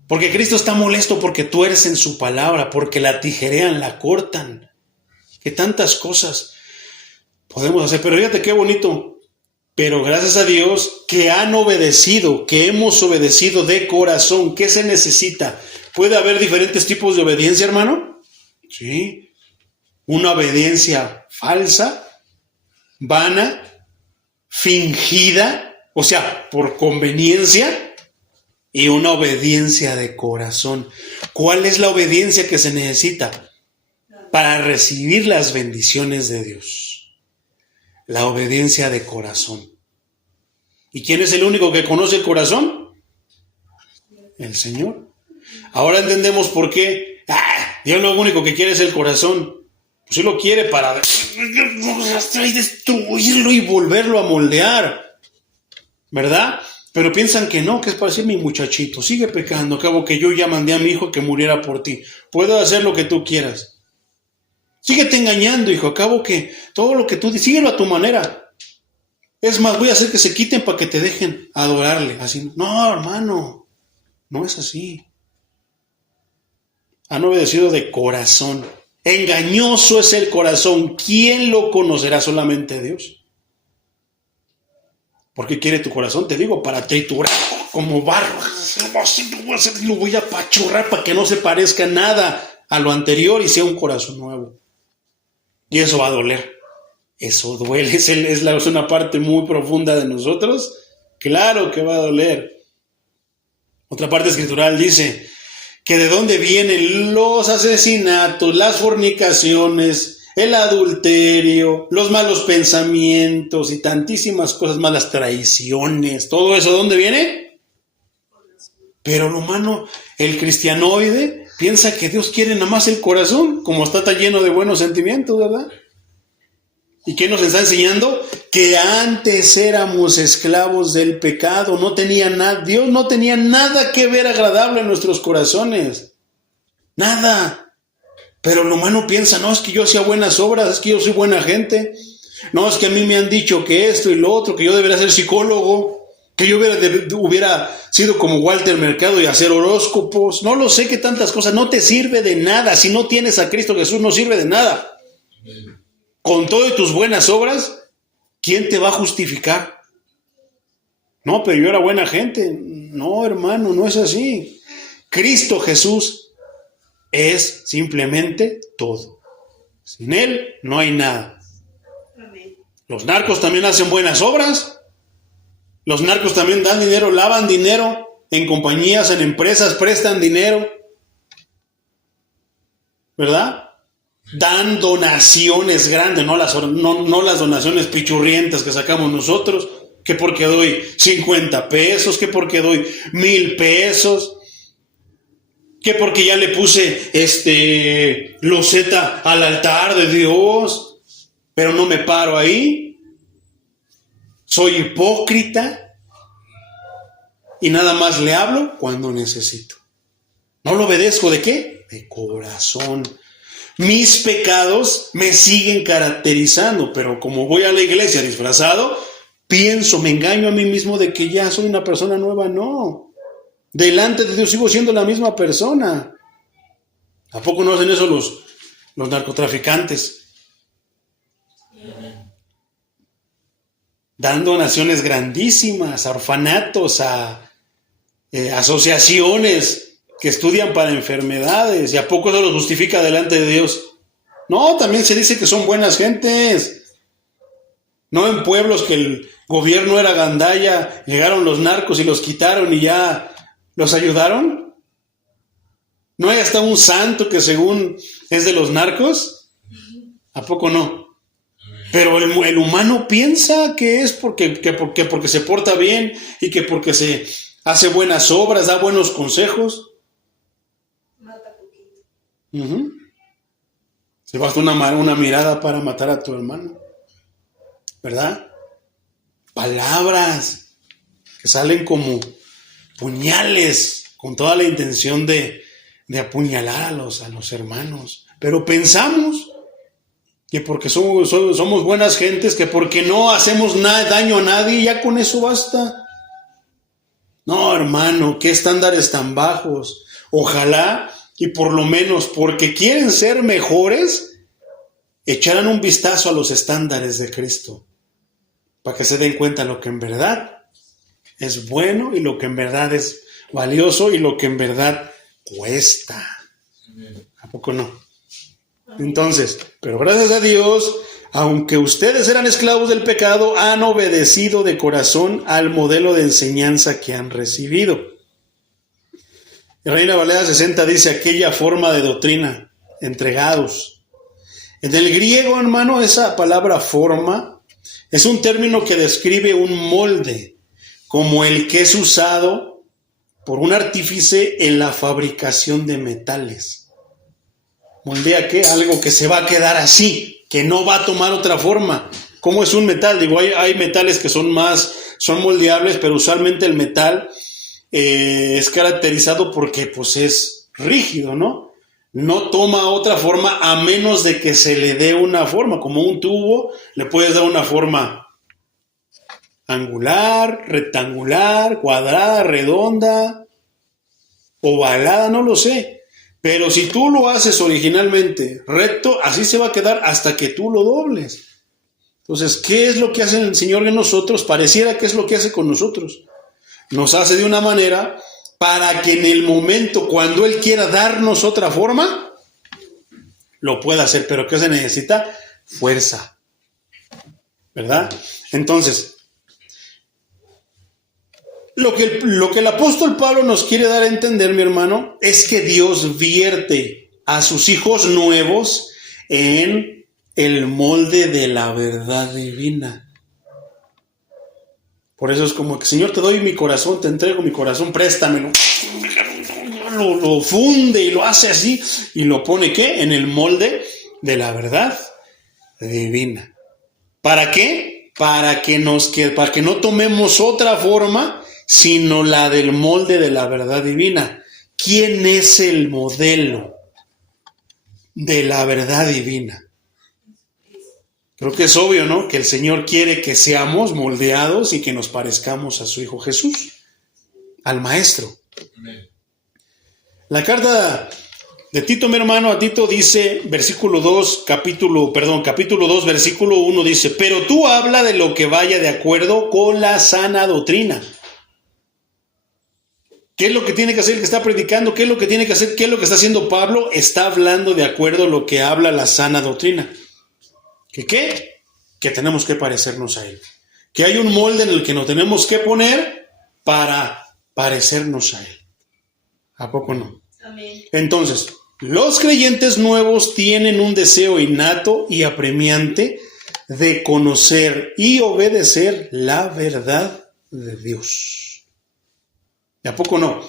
Porque Cristo está molesto porque tuercen su palabra, porque la tijerean, la cortan. Que tantas cosas podemos hacer. Pero fíjate qué bonito. Pero gracias a Dios que han obedecido, que hemos obedecido de corazón. ¿Qué se necesita? ¿Puede haber diferentes tipos de obediencia, hermano? Sí. Una obediencia falsa, vana, fingida, o sea, por conveniencia, y una obediencia de corazón. ¿Cuál es la obediencia que se necesita para recibir las bendiciones de Dios? La obediencia de corazón. ¿Y quién es el único que conoce el corazón? El Señor. Ahora entendemos por qué. Dios lo único que quiere es el corazón. Pues Él lo quiere para destruirlo y volverlo a moldear, ¿verdad? Pero piensan que no, que es para decir mi muchachito, sigue pecando, acabo que yo ya mandé a mi hijo que muriera por ti. Puedo hacer lo que tú quieras. Síguete engañando, hijo, acabo que todo lo que tú dices, síguelo a tu manera. Es más, voy a hacer que se quiten para que te dejen adorarle. Así, no, hermano, no es así. Han obedecido de corazón. Engañoso es el corazón. ¿Quién lo conocerá? Solamente Dios. ¿Por qué quiere tu corazón? Te digo, para triturar como barro. Lo voy a apachurrar para que no se parezca nada a lo anterior y sea un corazón nuevo. Y eso va a doler. Eso duele. Es una parte muy profunda de nosotros. Claro que va a doler. Otra parte escritural dice que de dónde vienen los asesinatos, las fornicaciones, el adulterio, los malos pensamientos y tantísimas cosas malas, traiciones, todo eso, ¿de dónde viene? Pero el humano, el cristianoide, piensa que Dios quiere nada más el corazón, como está lleno de buenos sentimientos, ¿verdad? ¿Y qué nos está enseñando? Que antes éramos esclavos del pecado, Dios no tenía nada que ver agradable en nuestros corazones, nada. Pero el humano piensa, no, es que yo hacía buenas obras, es que yo soy buena gente, no, es que a mí me han dicho que esto y lo otro, que yo debería ser psicólogo, que yo hubiera sido como Walter Mercado y hacer horóscopos, no lo sé, que tantas cosas, no te sirve de nada, si no tienes a Cristo Jesús no sirve de nada. Con todas tus buenas obras, ¿quién te va a justificar? No, pero yo era buena gente. No, hermano, no es así. Cristo Jesús es simplemente todo. Sin Él no hay nada. Amén. Los narcos también hacen buenas obras. Los narcos también dan dinero, lavan dinero en compañías, en empresas, prestan dinero. ¿Verdad? Dan donaciones grandes, no las donaciones pichurrientas que sacamos nosotros, que porque doy 50 pesos, que porque doy 1,000 pesos, que porque ya le puse loseta al altar de Dios, pero no me paro ahí, soy hipócrita y nada más le hablo cuando necesito. No lo obedezco, ¿de qué? De corazón. Mis pecados me siguen caracterizando, pero como voy a la iglesia disfrazado, me engaño a mí mismo de que ya soy una persona nueva. No, delante de Dios sigo siendo la misma persona. ¿A poco no hacen eso los narcotraficantes? Dan donaciones grandísimas a orfanatos, a asociaciones que estudian para enfermedades, y a poco eso los justifica delante de Dios. No, también se dice que son buenas gentes. No en pueblos que el gobierno era gandalla, llegaron los narcos y los quitaron y ya los ayudaron. ¿No hay hasta un santo que según es de los narcos? ¿A poco no? Pero el humano piensa que es porque se porta bien y que porque se hace buenas obras, da buenos consejos. Se basta una mirada para matar a tu hermano, ¿verdad? Palabras que salen como puñales con toda la intención de apuñalar a los hermanos. Pero pensamos que porque somos buenas gentes, que porque no hacemos daño a nadie, ya con eso basta. No, hermano, qué estándares tan bajos. Ojalá y por lo menos porque quieren ser mejores, echaran un vistazo a los estándares de Cristo, para que se den cuenta lo que en verdad es bueno y lo que en verdad es valioso y lo que en verdad cuesta. ¿A poco no? Entonces, pero gracias a Dios, aunque ustedes eran esclavos del pecado, han obedecido de corazón al modelo de enseñanza que han recibido. Reina Valera 60 dice aquella forma de doctrina, entregados. En el griego, hermano, esa palabra forma es un término que describe un molde, como el que es usado por un artífice en la fabricación de metales. ¿Moldea qué? Algo que se va a quedar así, que no va a tomar otra forma. ¿Cómo es un metal? Digo, hay metales que son moldeables, pero usualmente el metal es caracterizado porque pues es rígido, ¿no? No toma otra forma a menos de que se le dé una forma. Como un tubo, le puedes dar una forma angular, rectangular, cuadrada, redonda, ovalada, no lo sé. Pero si tú lo haces originalmente recto, así se va a quedar hasta que tú lo dobles. Entonces, ¿qué es lo que hace el Señor en nosotros? Pareciera que es lo que hace con nosotros. Nos hace de una manera para que en el momento cuando Él quiera darnos otra forma, lo pueda hacer. Pero ¿qué se necesita? Fuerza. ¿Verdad? Entonces, lo que el apóstol Pablo nos quiere dar a entender, mi hermano, es que Dios vierte a sus hijos nuevos en el molde de la verdad divina. Por eso es como que, Señor, te doy mi corazón, te entrego mi corazón, préstamelo. Lo funde y lo hace así y lo pone, ¿qué? En el molde de la verdad divina. ¿Para qué? Para que no tomemos otra forma sino la del molde de la verdad divina. ¿Quién es el modelo de la verdad divina? Creo que es obvio, ¿no? Que el Señor quiere que seamos moldeados y que nos parezcamos a su Hijo Jesús, al Maestro. Amén. La carta de Tito, mi hermano, a Tito dice, capítulo 2, versículo 1, dice, pero tú habla de lo que vaya de acuerdo con la sana doctrina. ¿Qué es lo que tiene que hacer el que está predicando? ¿Qué es lo que tiene que hacer? ¿Qué es lo que está haciendo Pablo? Está hablando de acuerdo a lo que habla la sana doctrina. ¿Qué? Que tenemos que parecernos a Él. Que hay un molde en el que nos tenemos que poner para parecernos a Él. ¿A poco no? Amén. Entonces, los creyentes nuevos tienen un deseo innato y apremiante de conocer y obedecer la verdad de Dios. ¿Y a poco no?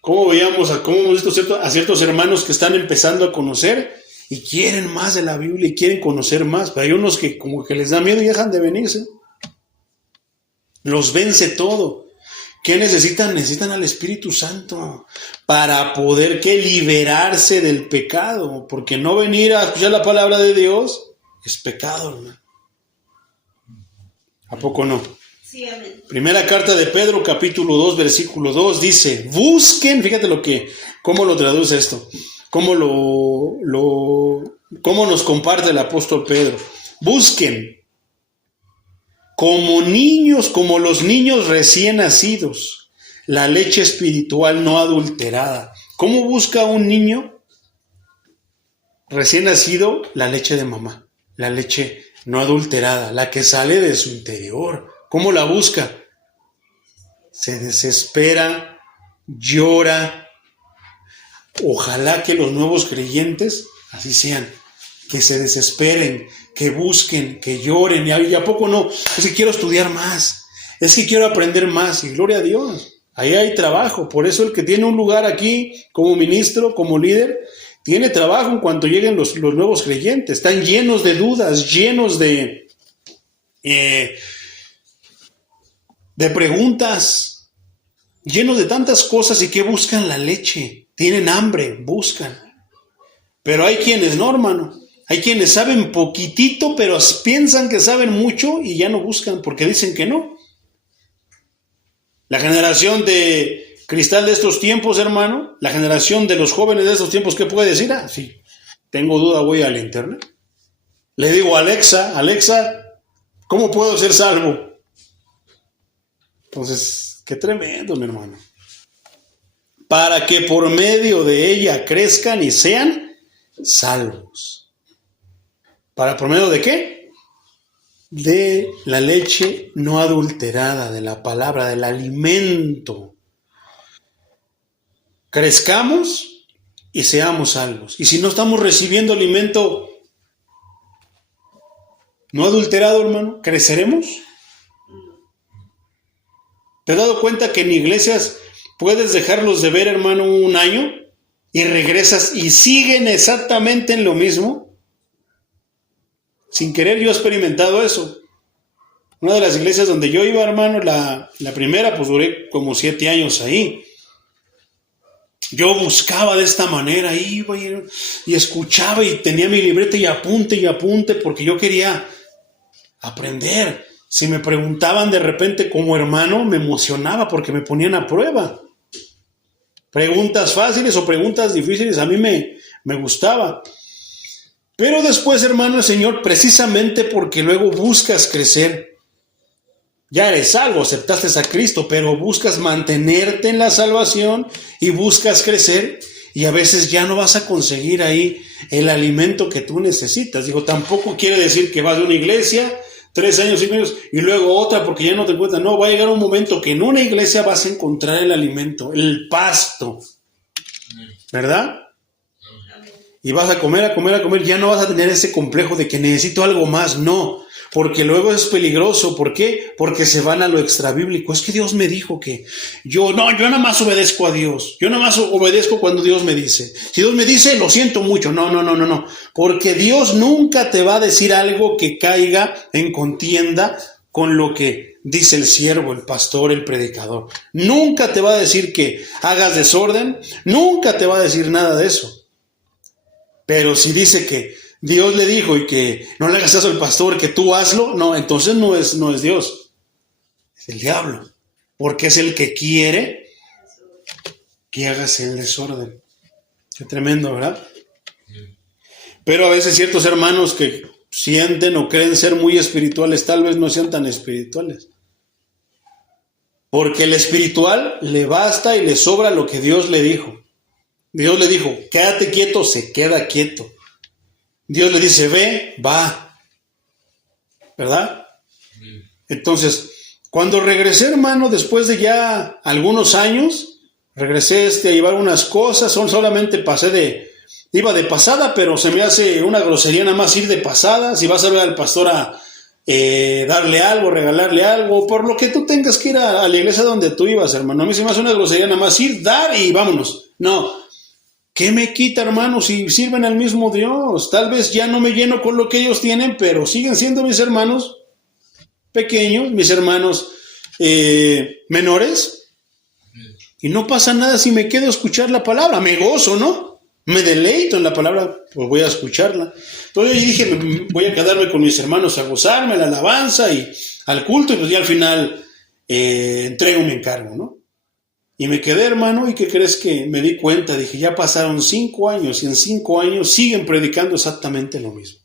¿Cómo hemos visto a ciertos hermanos que están empezando a conocer y quieren más de la Biblia y quieren conocer más? Pero hay unos que como que les da miedo y dejan de venirse. Los vence todo. ¿Qué necesitan? Necesitan al Espíritu Santo para poder liberarse del pecado. Porque no venir a escuchar la palabra de Dios es pecado, hermano. ¿A poco no? Sí, amén. Primera carta de Pedro, capítulo 2, versículo 2, dice, busquen, fíjate cómo lo traduce esto, cómo nos comparte el apóstol Pedro. Busquen como los niños recién nacidos, la leche espiritual no adulterada. ¿Cómo busca un niño recién nacido? La leche de mamá, la leche no adulterada, la que sale de su interior. ¿Cómo la busca? Se desespera, llora. Ojalá que los nuevos creyentes así sean, que se desesperen, que busquen, que lloren. ¿Y a poco no? Es que quiero estudiar más, es que quiero aprender más. Y gloria a Dios, ahí hay trabajo. Por eso el que tiene un lugar aquí como ministro, como líder, tiene trabajo en cuanto lleguen los nuevos creyentes. Están llenos de dudas, llenos de preguntas, llenos de tantas cosas y que buscan la leche. Tienen hambre, buscan. Pero hay quienes no, hermano. Hay quienes saben poquitito, pero piensan que saben mucho y ya no buscan porque dicen que no. La generación de cristal de estos tiempos, hermano, la generación de los jóvenes de estos tiempos, ¿qué puede decir? Sí, tengo duda, voy al internet. Le digo a Alexa, ¿cómo puedo ser salvo? Entonces, qué tremendo, mi hermano. Para que por medio de ella crezcan y sean salvos. ¿Por medio de qué? De la leche no adulterada, de la palabra, del alimento. Crezcamos y seamos salvos. Y si no estamos recibiendo alimento no adulterado, hermano, ¿creceremos? ¿Te has dado cuenta que en iglesias puedes dejarlos de ver, hermano, un año y regresas y siguen exactamente en lo mismo? Sin querer yo he experimentado eso. Una de las iglesias donde yo iba, hermano, la primera, pues duré como 7 años ahí. Yo buscaba de esta manera, iba y escuchaba y tenía mi libreta y apunte, porque yo quería aprender. Si me preguntaban de repente como hermano, me emocionaba porque me ponían a prueba. Preguntas fáciles o preguntas difíciles, a mí me gustaba. Pero después, hermano, el Señor, precisamente porque luego buscas crecer, ya eres salvo, aceptaste a Cristo, pero buscas mantenerte en la salvación y buscas crecer, y a veces ya no vas a conseguir ahí el alimento que tú necesitas. Digo, tampoco quiere decir que vas a una iglesia 3 años y medio y luego otra porque ya no te encuentras. No, va a llegar un momento que en una iglesia vas a encontrar el alimento, el pasto, ¿verdad? Y vas a comer, ya no vas a tener ese complejo de que necesito algo más, no, porque luego es peligroso. ¿Por qué? Porque se van a lo extrabíblico. Es que Dios me dijo que yo nada más obedezco a Dios, yo nada más obedezco cuando Dios me dice. Si Dios me dice, lo siento mucho, no, porque Dios nunca te va a decir algo que caiga en contienda con lo que dice el siervo, el pastor, el predicador. Nunca te va a decir que hagas desorden, nunca te va a decir nada de eso. Pero si dice que Dios le dijo y que no le hagas caso al pastor, que tú hazlo, no, entonces no es Dios, es el diablo, porque es el que quiere que hagas el desorden. Qué tremendo, ¿verdad? Pero a veces ciertos hermanos que sienten o creen ser muy espirituales, tal vez no sean tan espirituales. Porque el espiritual le basta y le sobra lo que Dios le dijo. Dios le dijo, quédate quieto, se queda quieto. Dios le dice, ve, va. ¿Verdad? Entonces, cuando regresé, hermano, después de ya algunos años, regresé a llevar unas cosas, solamente iba de pasada, pero se me hace una grosería nada más ir de pasada. Si vas a ver al pastor a darle algo, regalarle algo, por lo que tú tengas que ir a la iglesia donde tú ibas, hermano. A mí se me hace una grosería nada más ir, dar y vámonos. No. ¿Qué me quita, hermano, si sirven al mismo Dios? Tal vez ya no me lleno con lo que ellos tienen, pero siguen siendo mis hermanos pequeños, mis hermanos menores. Y no pasa nada si me quedo a escuchar la palabra. Me gozo, ¿no? Me deleito en la palabra, pues voy a escucharla. Entonces yo dije, voy a quedarme con mis hermanos a gozarme, la alabanza y al culto, y pues ya al final entrego mi encargo, ¿no? Y me quedé, hermano, ¿y qué crees que me di cuenta? Dije, ya pasaron 5 años y en 5 años siguen predicando exactamente lo mismo.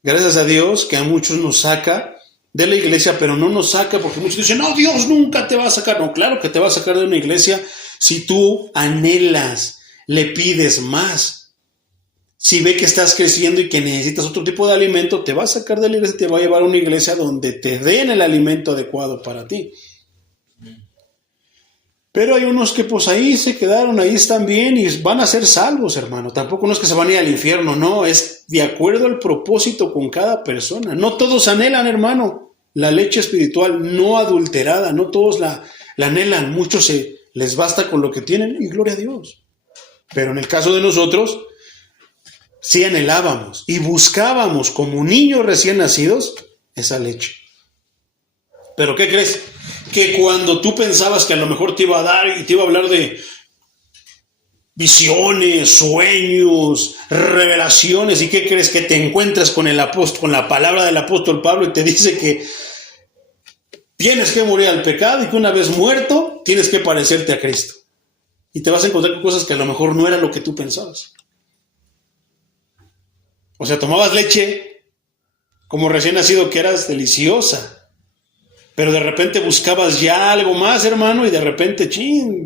Gracias a Dios que a muchos nos saca de la iglesia, pero no nos saca porque muchos dicen, no, Dios nunca te va a sacar. No, claro que te va a sacar de una iglesia si tú anhelas, le pides más. Si ve que estás creciendo y que necesitas otro tipo de alimento, te va a sacar de la iglesia y te va a llevar a una iglesia donde te den el alimento adecuado para ti. Pero hay unos que pues ahí se quedaron, ahí están bien y van a ser salvos, hermano. Tampoco no es que se van a ir al infierno, no, es de acuerdo al propósito con cada persona. No todos anhelan, hermano, la leche espiritual no adulterada, no todos la anhelan, muchos les basta con lo que tienen y gloria a Dios. Pero en el caso de nosotros, sí anhelábamos y buscábamos como niños recién nacidos esa leche. ¿Pero qué crees? Que cuando tú pensabas que a lo mejor te iba a dar y te iba a hablar de visiones, sueños, revelaciones, ¿y qué crees? Que te encuentras con la palabra del apóstol Pablo y te dice que tienes que morir al pecado y que una vez muerto tienes que parecerte a Cristo. Y te vas a encontrar con cosas que a lo mejor no era lo que tú pensabas. O sea, tomabas leche como recién nacido que eras deliciosa. Pero de repente buscabas ya algo más, hermano, y de repente,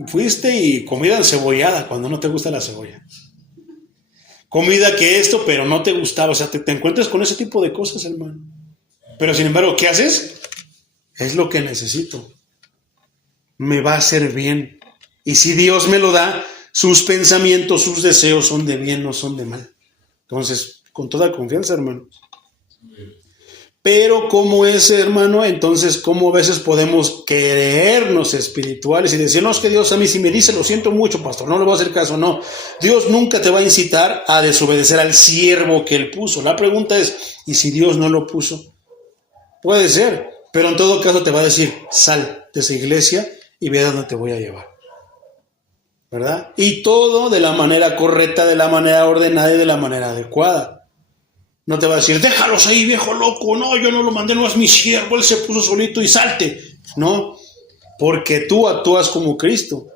fuiste y comida encebollada, cuando no te gusta la cebolla. Comida que esto, pero no te gustaba. O sea, te encuentras con ese tipo de cosas, hermano. Pero sin embargo, ¿qué haces? Es lo que necesito. Me va a hacer bien. Y si Dios me lo da, sus pensamientos, sus deseos son de bien, no son de mal. Entonces, con toda confianza, hermano. Pero como es, hermano, entonces, ¿cómo a veces podemos creernos espirituales y decir, no, es que Dios a mí si me dice, lo siento mucho, pastor, no le voy a hacer caso? No, Dios nunca te va a incitar a desobedecer al siervo que Él puso. La pregunta es, ¿y si Dios no lo puso? Puede ser, pero en todo caso te va a decir, sal de esa iglesia y ve a dónde te voy a llevar. ¿Verdad? Y todo de la manera correcta, de la manera ordenada y de la manera adecuada. No te va a decir, déjalos ahí, viejo loco. No, yo no lo mandé, no es mi siervo, él se puso solito y salte. No, porque tú actúas como Cristo.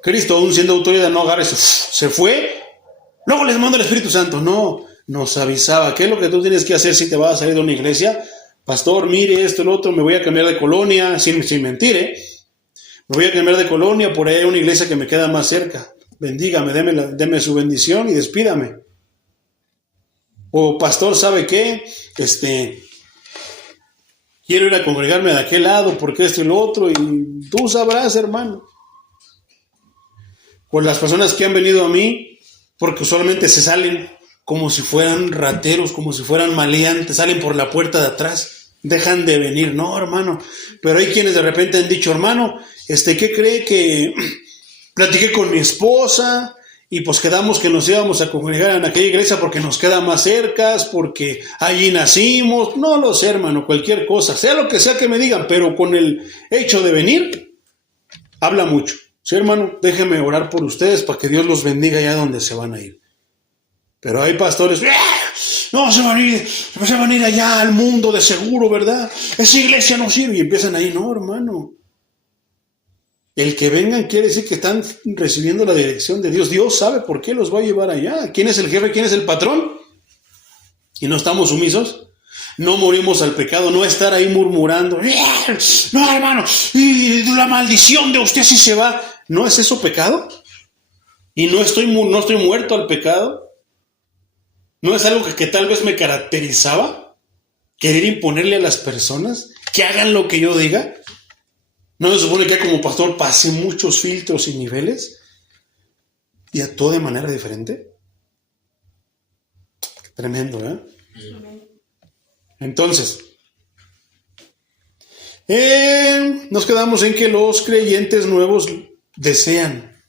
Cristo, aún siendo autoridad, no agarres, se fue, luego les mando el Espíritu Santo. No, nos avisaba. ¿Qué es lo que tú tienes que hacer si te vas a salir de una iglesia? Pastor, mire esto, lo otro, me voy a cambiar de colonia, sin mentir, me voy a cambiar de colonia, por ahí hay una iglesia que me queda más cerca. Bendígame, deme su bendición y despídame. O pastor, ¿sabe qué? Quiero ir a congregarme de aquel lado porque esto y lo otro, y tú sabrás, hermano. Con las personas que han venido a mí, porque usualmente se salen como si fueran rateros, como si fueran maleantes, salen por la puerta de atrás, dejan de venir. No, hermano, pero hay quienes de repente han dicho, hermano, ¿qué cree que platiqué con mi esposa y pues quedamos que nos íbamos a congregar en aquella iglesia porque nos queda más cerca, porque allí nacimos? No lo sé, hermano, cualquier cosa, sea lo que sea que me digan, pero con el hecho de venir, habla mucho. Sí, hermano, déjenme orar por ustedes para que Dios los bendiga allá donde se van a ir. Pero hay pastores, no, se van a ir allá al mundo de seguro, ¿verdad? Esa iglesia no sirve. Y empiezan ahí, no, hermano. El que vengan quiere decir que están recibiendo la dirección de Dios. Dios sabe por qué los va a llevar allá. ¿Quién es el jefe? ¿Quién es el patrón? Y no estamos sumisos. No morimos al pecado, no estar ahí murmurando. No, hermano, y la maldición de usted si se va. ¿No es eso pecado? ¿Y no estoy muerto al pecado? ¿No es algo que tal vez me caracterizaba? ¿Querer imponerle a las personas que hagan lo que yo diga? ¿No se supone que como pastor pase muchos filtros y niveles y actúe de manera diferente? Tremendo, ¿eh? Entonces, nos quedamos en que los creyentes nuevos desean,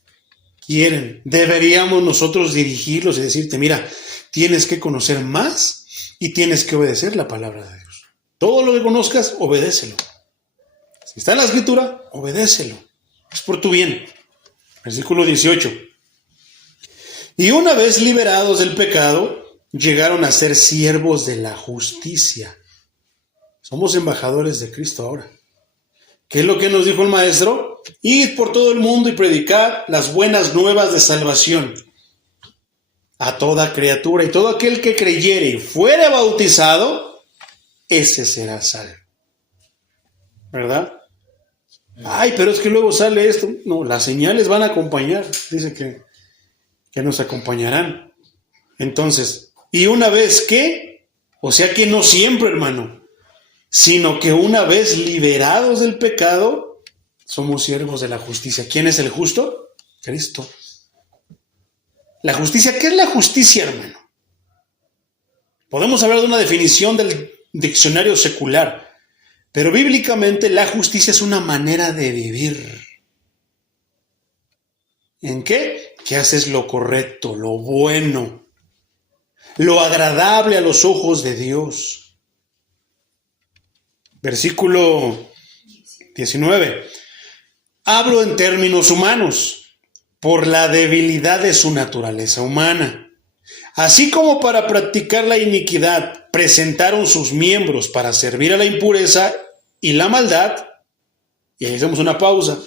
quieren, deberíamos nosotros dirigirlos y decirte, mira, tienes que conocer más y tienes que obedecer la palabra de Dios. Todo lo que conozcas, obedécelo. Si está en la escritura, obedécelo. Es por tu bien. Versículo 18. Y una vez liberados del pecado, llegaron a ser siervos de la justicia. Somos embajadores de Cristo ahora. ¿Qué es lo que nos dijo el maestro? Id por todo el mundo y predicad las buenas nuevas de salvación a toda criatura, y todo aquel que creyere y fuere bautizado, ese será salvo. ¿Verdad? Ay, pero es que luego sale esto. No, las señales van a acompañar. Dice que nos acompañarán. Entonces, y una vez que, o sea que no siempre, hermano, sino que una vez liberados del pecado, somos siervos de la justicia. ¿Quién es el justo? Cristo. La justicia, ¿qué es la justicia, hermano? Podemos hablar de una definición del diccionario secular, pero bíblicamente la justicia es una manera de vivir. ¿En qué? Que haces lo correcto, lo bueno, lo agradable a los ojos de Dios. Versículo 19. Hablo en términos humanos, por la debilidad de su naturaleza humana. Así como para practicar la iniquidad presentaron sus miembros para servir a la impureza y la maldad, y ahí hacemos una pausa.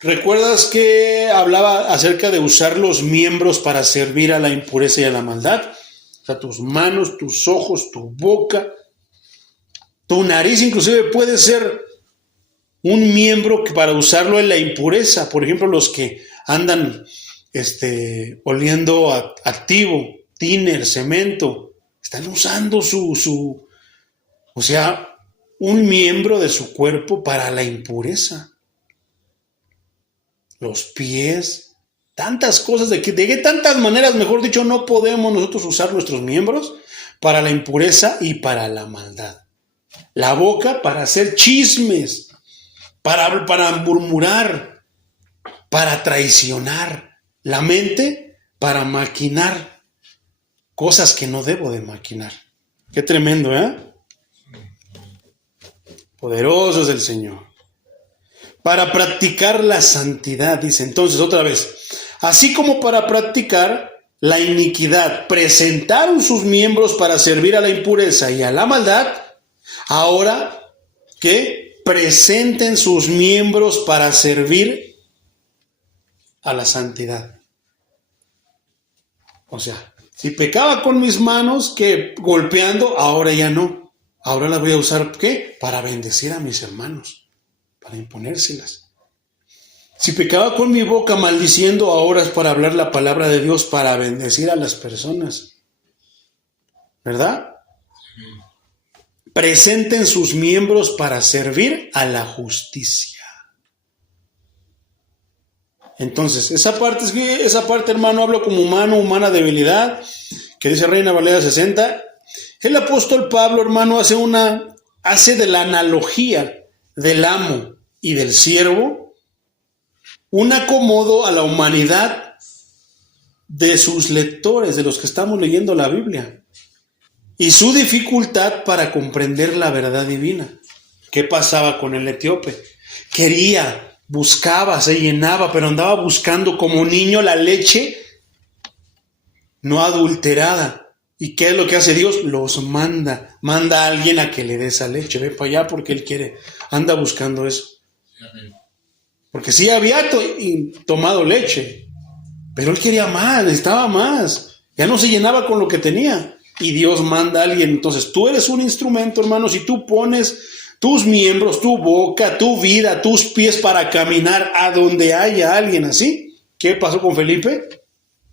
¿Recuerdas que hablaba acerca de usar los miembros para servir a la impureza y a la maldad? O sea, tus manos, tus ojos, tu boca, tu nariz inclusive puede ser un miembro para usarlo en la impureza. Por ejemplo, los que andan oliendo activo, tiner, cemento, están usando o sea, un miembro de su cuerpo para la impureza. Los pies, tantas cosas, de qué tantas maneras, mejor dicho, no podemos nosotros usar nuestros miembros para la impureza y para la maldad. La boca para hacer chismes, para murmurar, para traicionar. La mente para maquinar cosas que no debo de maquinar. Qué tremendo, ¿eh? Poderoso es el Señor. Para practicar la santidad, dice entonces otra vez, así como para practicar la iniquidad, presentaron sus miembros para servir a la impureza y a la maldad, ahora que presenten sus miembros para servir a la santidad. O sea, si pecaba con mis manos, que golpeando, ahora ya no. Ahora las voy a usar, ¿qué? Para bendecir a mis hermanos, para imponérselas. Si pecaba con mi boca maldiciendo, ahora es para hablar la palabra de Dios, para bendecir a las personas. ¿Verdad? Presenten sus miembros para servir a la justicia. Entonces, esa parte, hermano, hablo como humana debilidad, que dice Reina Valera 60. El apóstol Pablo, hermano, hace de la analogía del amo y del siervo un acomodo a la humanidad de sus lectores, de los que estamos leyendo la Biblia, y su dificultad para comprender la verdad divina. ¿Qué pasaba con el etíope? Buscaba, se llenaba, pero andaba buscando como niño la leche no adulterada. ¿Y qué es lo que hace Dios? Los manda a alguien a que le dé esa leche. Ve para allá porque Él quiere, anda buscando eso. Porque sí había tomado leche, pero Él quería más, necesitaba más. Ya no se llenaba con lo que tenía. Y Dios manda a alguien. Entonces tú eres un instrumento, hermano, si tú pones tus miembros, tu boca, tu vida, tus pies para caminar a donde haya alguien así. ¿Qué pasó con Felipe?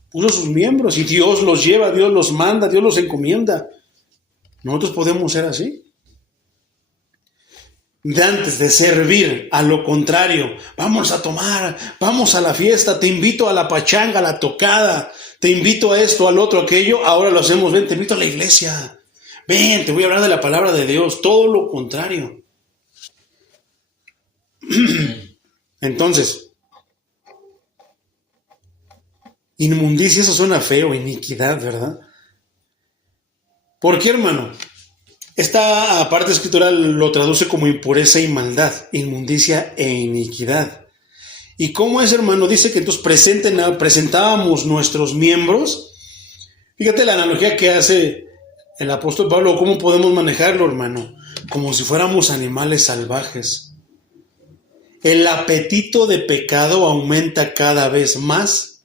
Puso sus miembros y Dios los lleva, Dios los manda, Dios los encomienda. Nosotros podemos ser así. De antes de servir, a lo contrario, vamos a tomar, vamos a la fiesta, te invito a la pachanga, a la tocada, te invito a esto, al otro, aquello, ahora lo hacemos, ven, te invito a la iglesia, ven, te voy a hablar de la palabra de Dios, todo lo contrario. Entonces, inmundicia, eso suena feo, iniquidad, ¿verdad? ¿Por qué, hermano? Esta parte escritural lo traduce como impureza y maldad, inmundicia e iniquidad. ¿Y cómo es, hermano? Dice que entonces presentábamos nuestros miembros. Fíjate la analogía que hace el apóstol Pablo, ¿cómo podemos manejarlo, hermano? Como si fuéramos animales salvajes. El apetito de pecado aumenta cada vez más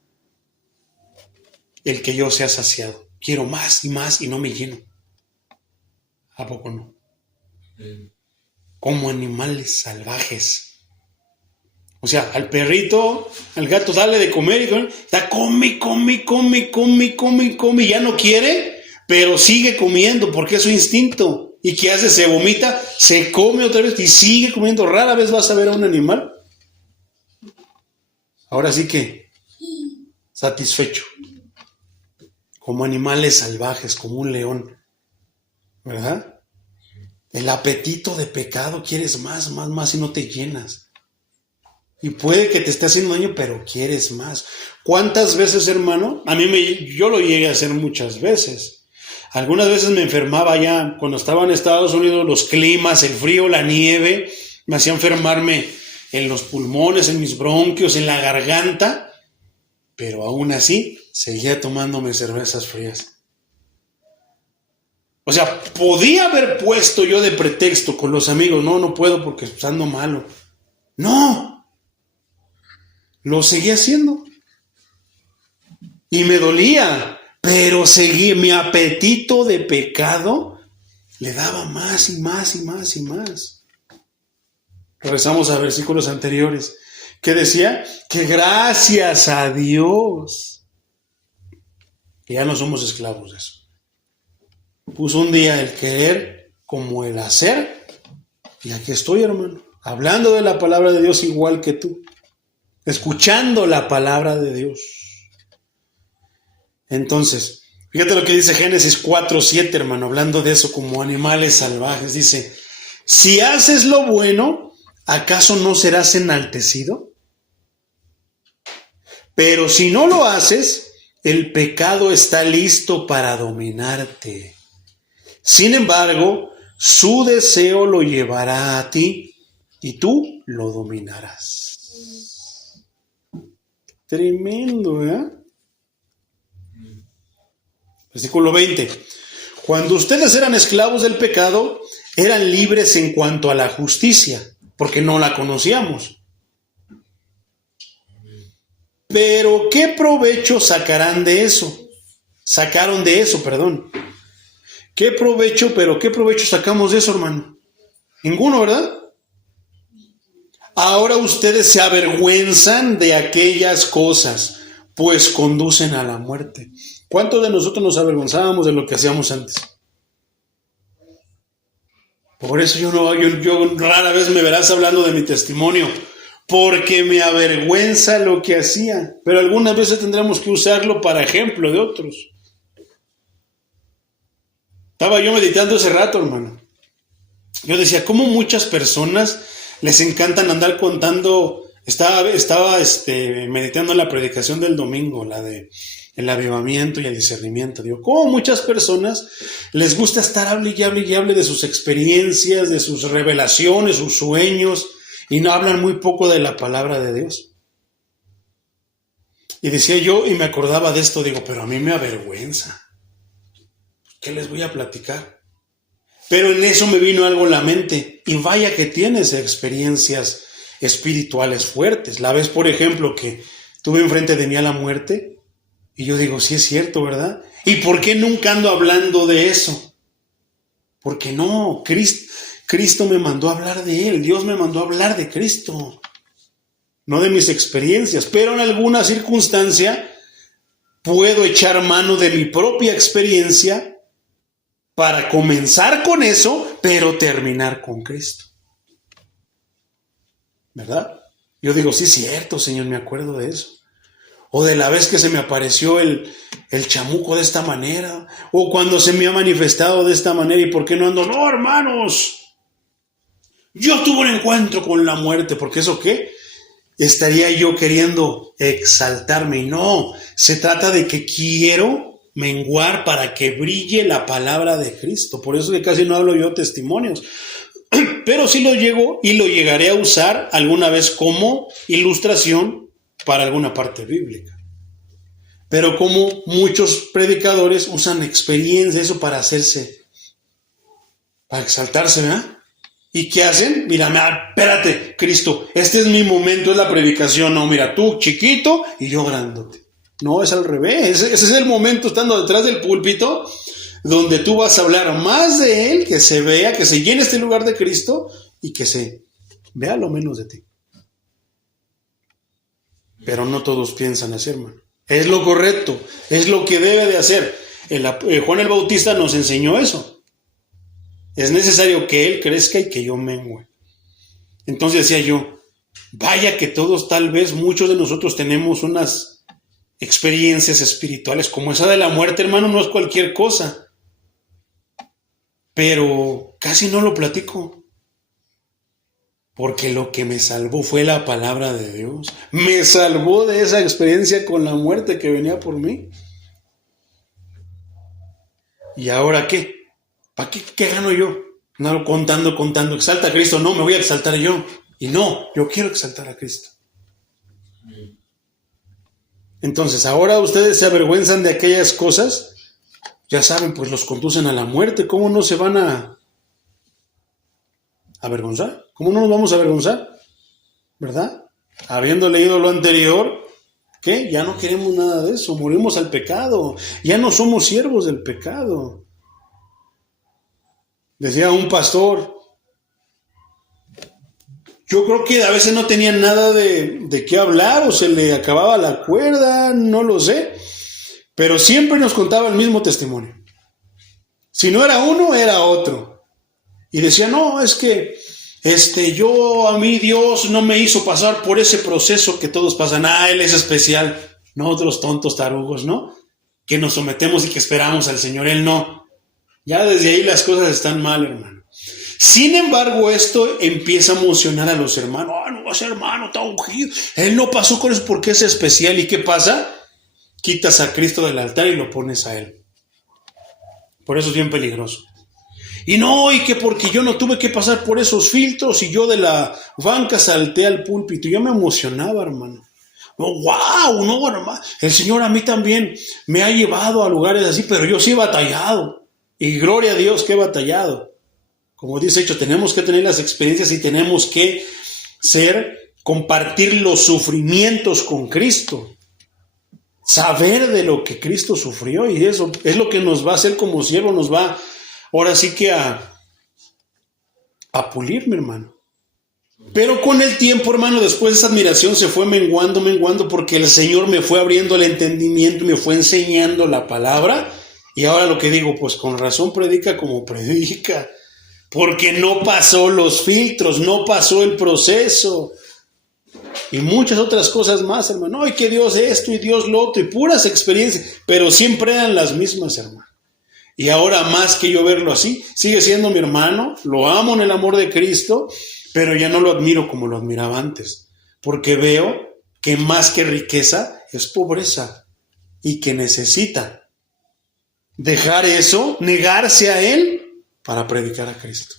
el que yo sea saciado. Quiero más y no me lleno. ¿A poco no? Como animales salvajes. O sea, al perrito, al gato, dale de comer y está come, ya no quiere, pero sigue comiendo porque es su instinto. ¿Y qué hace? Se vomita, se come otra vez y sigue comiendo. Rara vez vas a ver a un animal. Ahora sí que satisfecho. Como animales salvajes, como un león. ¿Verdad? El apetito de pecado, quieres más y no te llenas. Y puede que te esté haciendo daño, pero quieres más. ¿Cuántas veces, hermano? Yo lo llegué a hacer muchas veces. Algunas veces me enfermaba ya, cuando estaba en Estados Unidos, los climas, el frío, la nieve, me hacía enfermarme en los pulmones, en mis bronquios, en la garganta, pero aún así seguía tomándome cervezas frías. O sea, podía haber puesto yo de pretexto con los amigos, no puedo porque ando malo. No, lo seguí haciendo. Y me dolía, pero seguí, mi apetito de pecado le daba más y más. Regresamos a versículos anteriores, que decía que gracias a Dios, que ya no somos esclavos de eso. Puso un día el querer como el hacer, y aquí estoy, hermano, hablando de la palabra de Dios igual que tú, escuchando la palabra de Dios. Entonces, fíjate lo que dice Génesis 4:7, hermano, hablando de eso como animales salvajes. Dice, si haces lo bueno, ¿acaso no serás enaltecido? Pero si no lo haces, el pecado está listo para dominarte. Sin embargo, su deseo lo llevará a ti y tú lo dominarás. Tremendo, ¿eh? Versículo 20. Cuando ustedes eran esclavos del pecado, eran libres en cuanto a la justicia, porque no la conocíamos. Pero ¿qué provecho sacarán de eso? sacaron de eso, perdón. ¿Qué provecho sacamos de eso, hermano? Ninguno, ¿verdad? Ahora ustedes se avergüenzan de aquellas cosas, pues conducen a la muerte. ¿Cuántos de nosotros nos avergonzábamos de lo que hacíamos antes? Por eso yo rara vez me verás hablando de mi testimonio, porque me avergüenza lo que hacía, pero algunas veces tendremos que usarlo para ejemplo de otros. Estaba yo meditando ese rato, hermano. Yo decía, ¿cómo muchas personas les encantan andar contando? Estaba meditando en la predicación del domingo, la de el avivamiento y el discernimiento. Digo, ¿cómo muchas personas les gusta estar hable y hable de sus experiencias, de sus revelaciones, sus sueños, y no hablan muy poco de la palabra de Dios? Y decía yo, y me acordaba de esto, digo, pero a mí me avergüenza. ¿Qué les voy a platicar? Pero en eso me vino algo en la mente, y vaya que tienes experiencias espirituales fuertes. La vez, por ejemplo, que tuve enfrente de mí a la muerte, y yo digo, sí es cierto, ¿verdad? ¿Y por qué nunca ando hablando de eso? Porque no, Cristo me mandó a hablar de Él, Dios me mandó a hablar de Cristo, no de mis experiencias, pero en alguna circunstancia puedo echar mano de mi propia experiencia para comenzar con eso, pero terminar con Cristo. ¿Verdad? Yo digo, sí es cierto, Señor, me acuerdo de eso. O de la vez que se me apareció el chamuco de esta manera, o cuando se me ha manifestado de esta manera, ¿y por qué no ando? No, hermanos, yo tuve un encuentro con la muerte, porque ¿eso qué? Estaría yo queriendo exaltarme, y no, se trata de que quiero menguar para que brille la palabra de Cristo. Por eso que casi no hablo yo testimonios, pero sí lo llego y lo llegaré a usar alguna vez como ilustración para alguna parte bíblica. Pero como muchos predicadores usan experiencia, eso para exaltarse, ¿verdad? ¿Y qué hacen? Mira, espérate, Cristo, este es mi momento, es la predicación. No, mira, tú chiquito y yo grandote. No, es al revés. Ese es el momento estando detrás del púlpito donde tú vas a hablar más de Él, que se vea, que se llene este lugar de Cristo y que se vea lo menos de ti. Pero no todos piensan así, hermano. Es lo correcto, es lo que debe de hacer. Juan el Bautista nos enseñó eso. Es necesario que Él crezca y que yo mengüe. Entonces decía yo, vaya que todos, tal vez muchos de nosotros tenemos unas experiencias espirituales como esa de la muerte, hermano, no es cualquier cosa. Pero casi no lo platico. Porque lo que me salvó fue la palabra de Dios. Me salvó de esa experiencia con la muerte que venía por mí. ¿Y ahora qué? ¿Para qué gano yo? No, contando. Exalta a Cristo. No, me voy a exaltar yo. Y no, yo quiero exaltar a Cristo. Entonces, ahora ustedes se avergüenzan de aquellas cosas. Ya saben, pues los conducen a la muerte. ¿Cómo no se van a avergonzar? ¿Cómo no nos vamos a avergonzar? ¿Verdad? Habiendo leído lo anterior, ¿qué? Ya no queremos nada de eso, morimos al pecado, ya no somos siervos del pecado. Decía un pastor, yo creo que a veces no tenía nada de qué hablar o se le acababa la cuerda, no lo sé, pero siempre nos contaba el mismo testimonio. Si no era uno, era otro. Y decía, no, es que a mí Dios no me hizo pasar por ese proceso que todos pasan. Él es especial. Nosotros tontos tarugos, ¿no? Que nos sometemos y que esperamos al Señor. Él no. Ya desde ahí las cosas están mal, hermano. Sin embargo, esto empieza a emocionar a los hermanos. No va a ser hermano, está ungido. Él no pasó con eso porque es especial. ¿Y qué pasa? Quitas a Cristo del altar y lo pones a Él. Por eso es bien peligroso. Y no, y que porque yo no tuve que pasar por esos filtros y yo de la banca salté al púlpito. Yo me emocionaba, hermano. No, wow, no, hermano. El Señor a mí también me ha llevado a lugares así, pero yo sí he batallado. Y gloria a Dios que he batallado. Como dice Hecho, tenemos que tener las experiencias y tenemos que compartir los sufrimientos con Cristo. saber de lo que Cristo sufrió, y eso es lo que nos va a hacer como siervo, nos va ahora sí que a pulir, mi hermano. Pero con el tiempo, hermano, después esa admiración se fue menguando, porque el Señor me fue abriendo el entendimiento y me fue enseñando la palabra. Y ahora lo que digo, pues con razón predica como predica, porque no pasó los filtros, no pasó el proceso. Y muchas otras cosas más, hermano. Y que Dios esto y Dios lo otro, y puras experiencias, pero siempre eran las mismas, hermano. Y ahora más que yo verlo así, sigue siendo mi hermano, lo amo en el amor de Cristo, pero ya no lo admiro como lo admiraba antes, porque veo que más que riqueza es pobreza y que necesita dejar eso, negarse a Él para predicar a Cristo.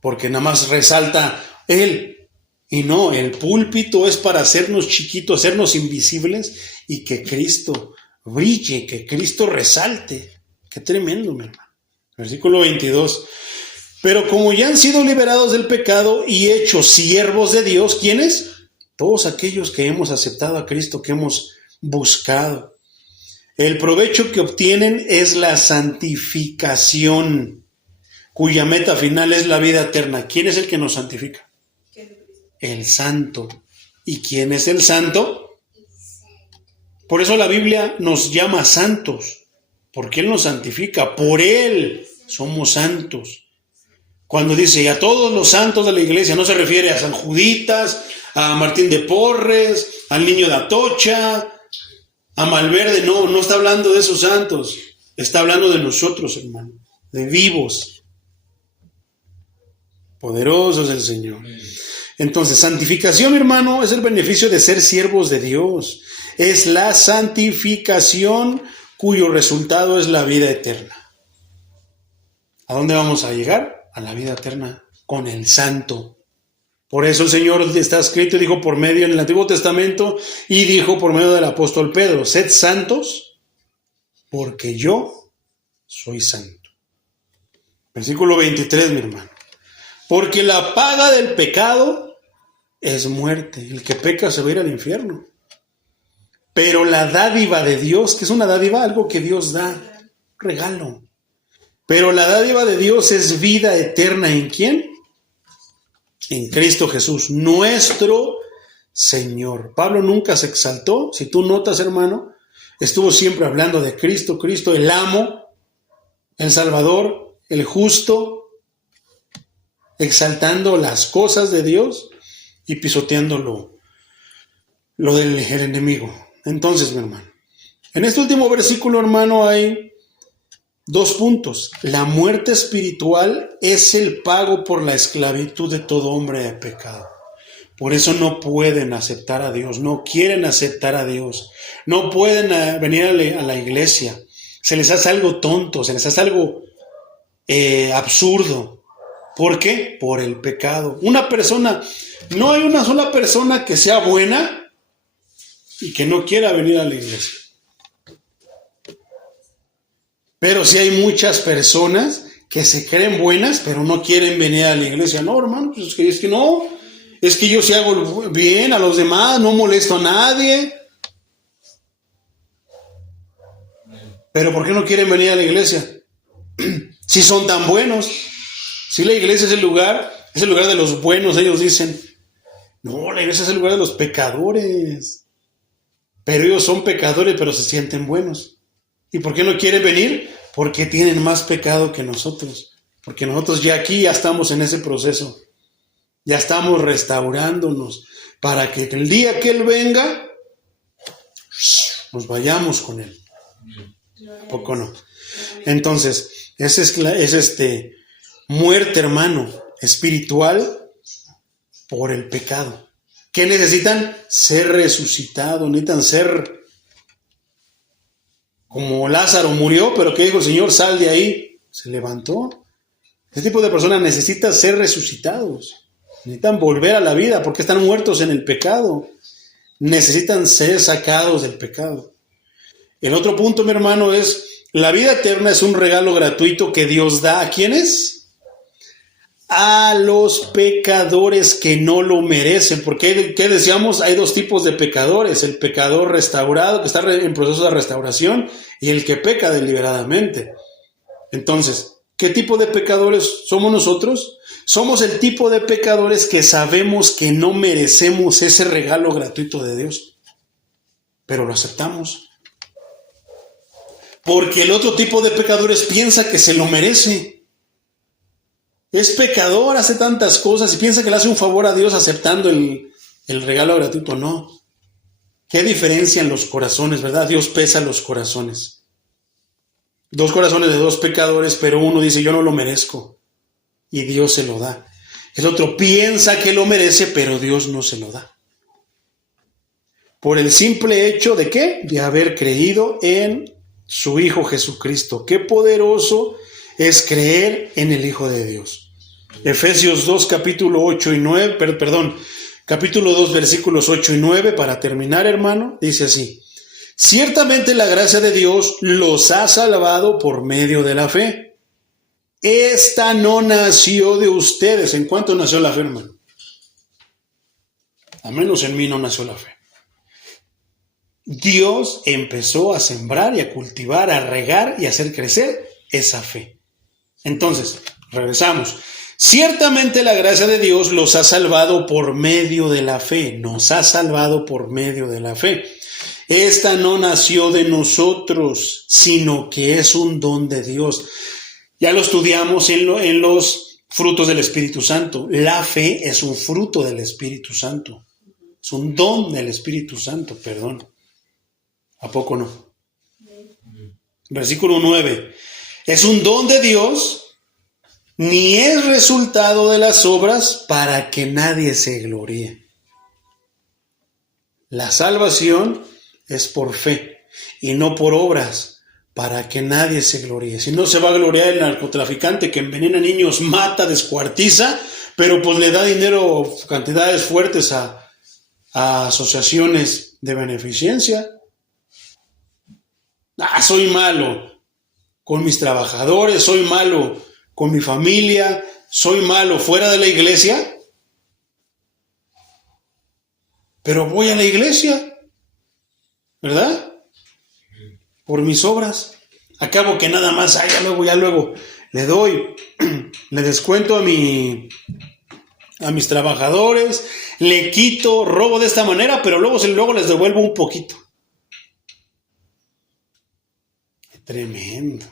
Porque nada más resalta Él, y no, el púlpito es para hacernos chiquitos, hacernos invisibles y que Cristo brille, que Cristo resalte. Qué tremendo, mi hermano. Versículo 22. Pero como ya han sido liberados del pecado y hechos siervos de Dios, ¿quiénes? Todos aquellos que hemos aceptado a Cristo, que hemos buscado. El provecho que obtienen es la santificación, cuya meta final es la vida eterna. ¿Quién es el que nos santifica? El santo. ¿Y quién es el santo? Por eso la Biblia nos llama santos, porque Él nos santifica, por Él somos santos. Cuando dice y a todos los santos de la iglesia, no se refiere a San Juditas, a Martín de Porres, al niño de Atocha, a Malverde, no está hablando de esos santos, está hablando de nosotros, hermano, de vivos. Poderoso es el Señor. Entonces, santificación, hermano, es el beneficio de ser siervos de Dios. Es la santificación cuyo resultado es la vida eterna. ¿A dónde vamos a llegar? A la vida eterna con el santo. Por eso el Señor está escrito y dijo por medio en el Antiguo Testamento y dijo por medio del apóstol Pedro, sed santos porque yo soy santo. Versículo 23, mi hermano. Porque la paga del pecado es muerte. El que peca se va a ir al infierno. Pero la dádiva de Dios, que es una dádiva, algo que Dios da, regalo. Pero la dádiva de Dios es vida eterna. ¿En quién? En Cristo Jesús, nuestro Señor. Pablo nunca se exaltó. Si tú notas, hermano, estuvo siempre hablando de Cristo, Cristo, el amo, el Salvador, el justo, exaltando las cosas de Dios y pisoteando lo del enemigo. Entonces, mi hermano, en este último versículo, hermano, hay 2 puntos. La muerte espiritual es el pago por la esclavitud de todo hombre de pecado. Por eso no pueden aceptar a Dios, no quieren aceptar a Dios, no pueden venir a la iglesia. Se les hace algo tonto, se les hace algo absurdo. ¿Por qué? Por el pecado. Una persona, no hay una sola persona que sea buena y que no quiera venir a la iglesia. Pero sí hay muchas personas que se creen buenas, pero no quieren venir a la iglesia. No, hermano, pues es que no. Es que yo sí hago bien a los demás, no molesto a nadie. Pero ¿por qué no quieren venir a la iglesia? Si son tan buenos. Si la iglesia es el lugar de los buenos, ellos dicen. No, la iglesia es el lugar de los pecadores. Pero ellos son pecadores, pero se sienten buenos. ¿Y por qué no quieren venir? Porque tienen más pecado que nosotros. Porque nosotros ya estamos en ese proceso. Ya estamos restaurándonos para que el día que Él venga, nos vayamos con Él. ¿A poco no? Entonces, es muerte, hermano, espiritual por el pecado. ¿Qué necesitan? Ser resucitados, necesitan ser como Lázaro murió, pero ¿qué dijo el Señor? Sal de ahí. Se levantó. Este tipo de personas necesitan ser resucitados. Necesitan volver a la vida porque están muertos en el pecado. Necesitan ser sacados del pecado. El otro punto, mi hermano, es la vida eterna es un regalo gratuito que Dios da. ¿A quiénes? a los pecadores que no lo merecen. Porque, ¿qué decíamos? Hay dos tipos de pecadores: el pecador restaurado, que está en proceso de restauración, y el que peca deliberadamente. Entonces, ¿qué tipo de pecadores somos nosotros? Somos el tipo de pecadores que sabemos que no merecemos ese regalo gratuito de Dios, pero lo aceptamos. Porque el otro tipo de pecadores piensa que se lo merece. Es pecador, hace tantas cosas y piensa que le hace un favor a Dios aceptando el regalo gratuito. No. ¿Qué diferencia en los corazones, verdad? Dios pesa los corazones. Dos corazones de dos pecadores, pero uno dice, yo no lo merezco, y Dios se lo da. El otro piensa que lo merece, pero Dios no se lo da. Por el simple hecho de ¿qué? De haber creído en su Hijo Jesucristo. Qué poderoso es creer en el Hijo de Dios. Efesios 2, capítulo 8 y 9, capítulo 2, versículos 8 y 9, para terminar, hermano, dice así: ciertamente la gracia de Dios los ha salvado por medio de la fe. Esta no nació de ustedes. ¿En cuánto nació la fe, hermano? A menos en mí no nació la fe. Dios empezó a sembrar y a cultivar, a regar y a hacer crecer esa fe. Entonces, regresamos. Ciertamente la gracia de Dios los ha salvado por medio de la fe. Nos ha salvado por medio de la fe. Esta no nació de nosotros, sino que es un don de Dios. Ya lo estudiamos en los frutos del Espíritu Santo. La fe es un fruto del Espíritu Santo. Es un don del Espíritu Santo, perdón. ¿A poco no? Versículo 9. Es un don de Dios, ni es resultado de las obras para que nadie se gloríe. La salvación es por fe y no por obras, para que nadie se gloríe. Si no, se va a gloriar el narcotraficante que envenena niños, mata, descuartiza, pero pues le da dinero, cantidades fuertes a asociaciones de beneficencia. Soy malo con mis trabajadores, soy malo con mi familia, soy malo fuera de la iglesia, pero voy a la iglesia, ¿verdad? Por mis obras. Acabo que nada más, ya luego le doy, le descuento a mis trabajadores, le quito, robo de esta manera, pero luego les devuelvo un poquito. Tremendo.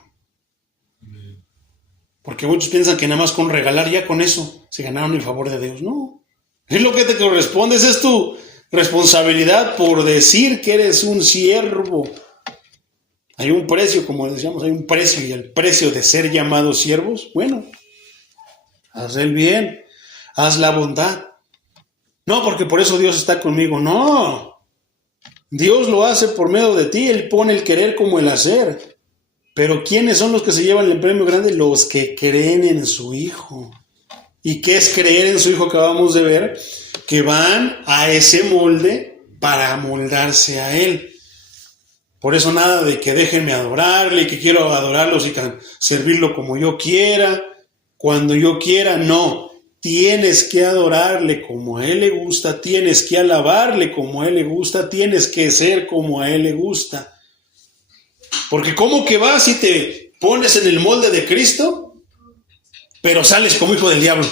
Porque muchos piensan que nada más con regalar, ya con eso se ganaron el favor de Dios. No. Es lo que te corresponde, esa es tu responsabilidad por decir que eres un siervo. Hay un precio, como decíamos, hay un precio, y el precio de ser llamados siervos, bueno, haz el bien, haz la bondad. No, porque por eso Dios está conmigo. No. Dios lo hace por medio de ti, Él pone el querer como el hacer. Pero ¿quiénes son los que se llevan el premio grande? Los que creen en su Hijo. ¿Y qué es creer en su Hijo? Acabamos de ver que van a ese molde para moldarse a Él. Por eso nada de que déjenme adorarle, que quiero adorarlos y servirlo como yo quiera, cuando yo quiera. No, tienes que adorarle como a Él le gusta, tienes que alabarle como a Él le gusta, tienes que ser como a Él le gusta. Porque ¿cómo que vas y te pones en el molde de Cristo, pero sales como hijo del diablo?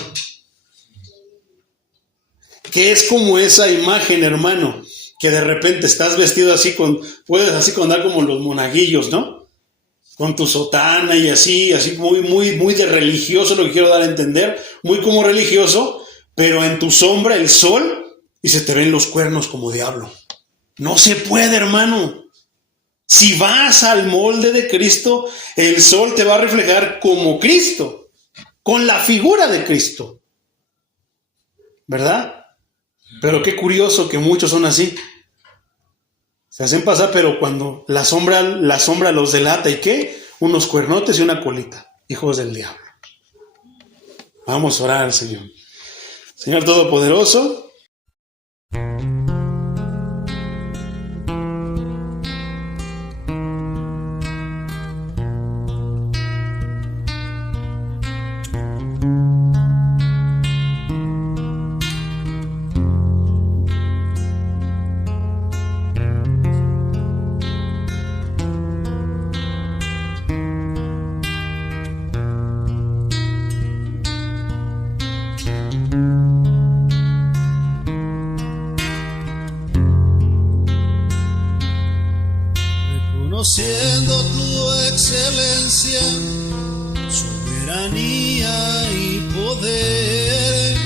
Que es como esa imagen, hermano, que de repente estás vestido así puedes así andar como los monaguillos, ¿no? Con tu sotana y así muy de religioso, lo que quiero dar a entender, muy como religioso, pero en tu sombra el sol y se te ven los cuernos como diablo. No se puede, hermano. Si vas al molde de Cristo, el sol te va a reflejar como Cristo, con la figura de Cristo, ¿verdad? Pero qué curioso que muchos son así. Se hacen pasar, pero cuando la sombra los delata, ¿y qué? Unos cuernotes y una colita, hijos del diablo. Vamos a orar al Señor. Señor Todopoderoso, Reconociendo tu excelencia, soberanía y poder,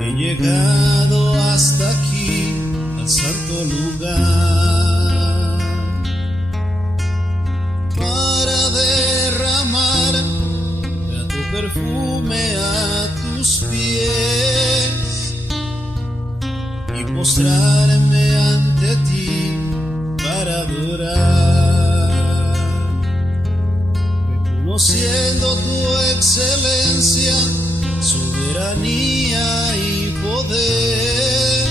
he llegado hasta aquí, al santo lugar, para derramar tu perfume a tus pies y mostrarme ante ti para adorar, reconociendo tu excelencia, soberanía y poder,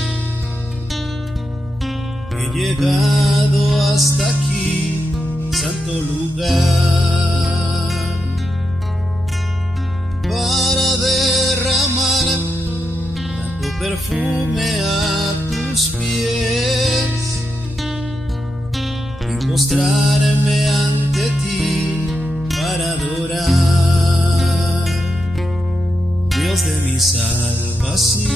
he llegado hasta aquí, santo lugar, para derramar tanto perfume a tus pies y mostrarme ante ti para adorar, Dios de mi salvación,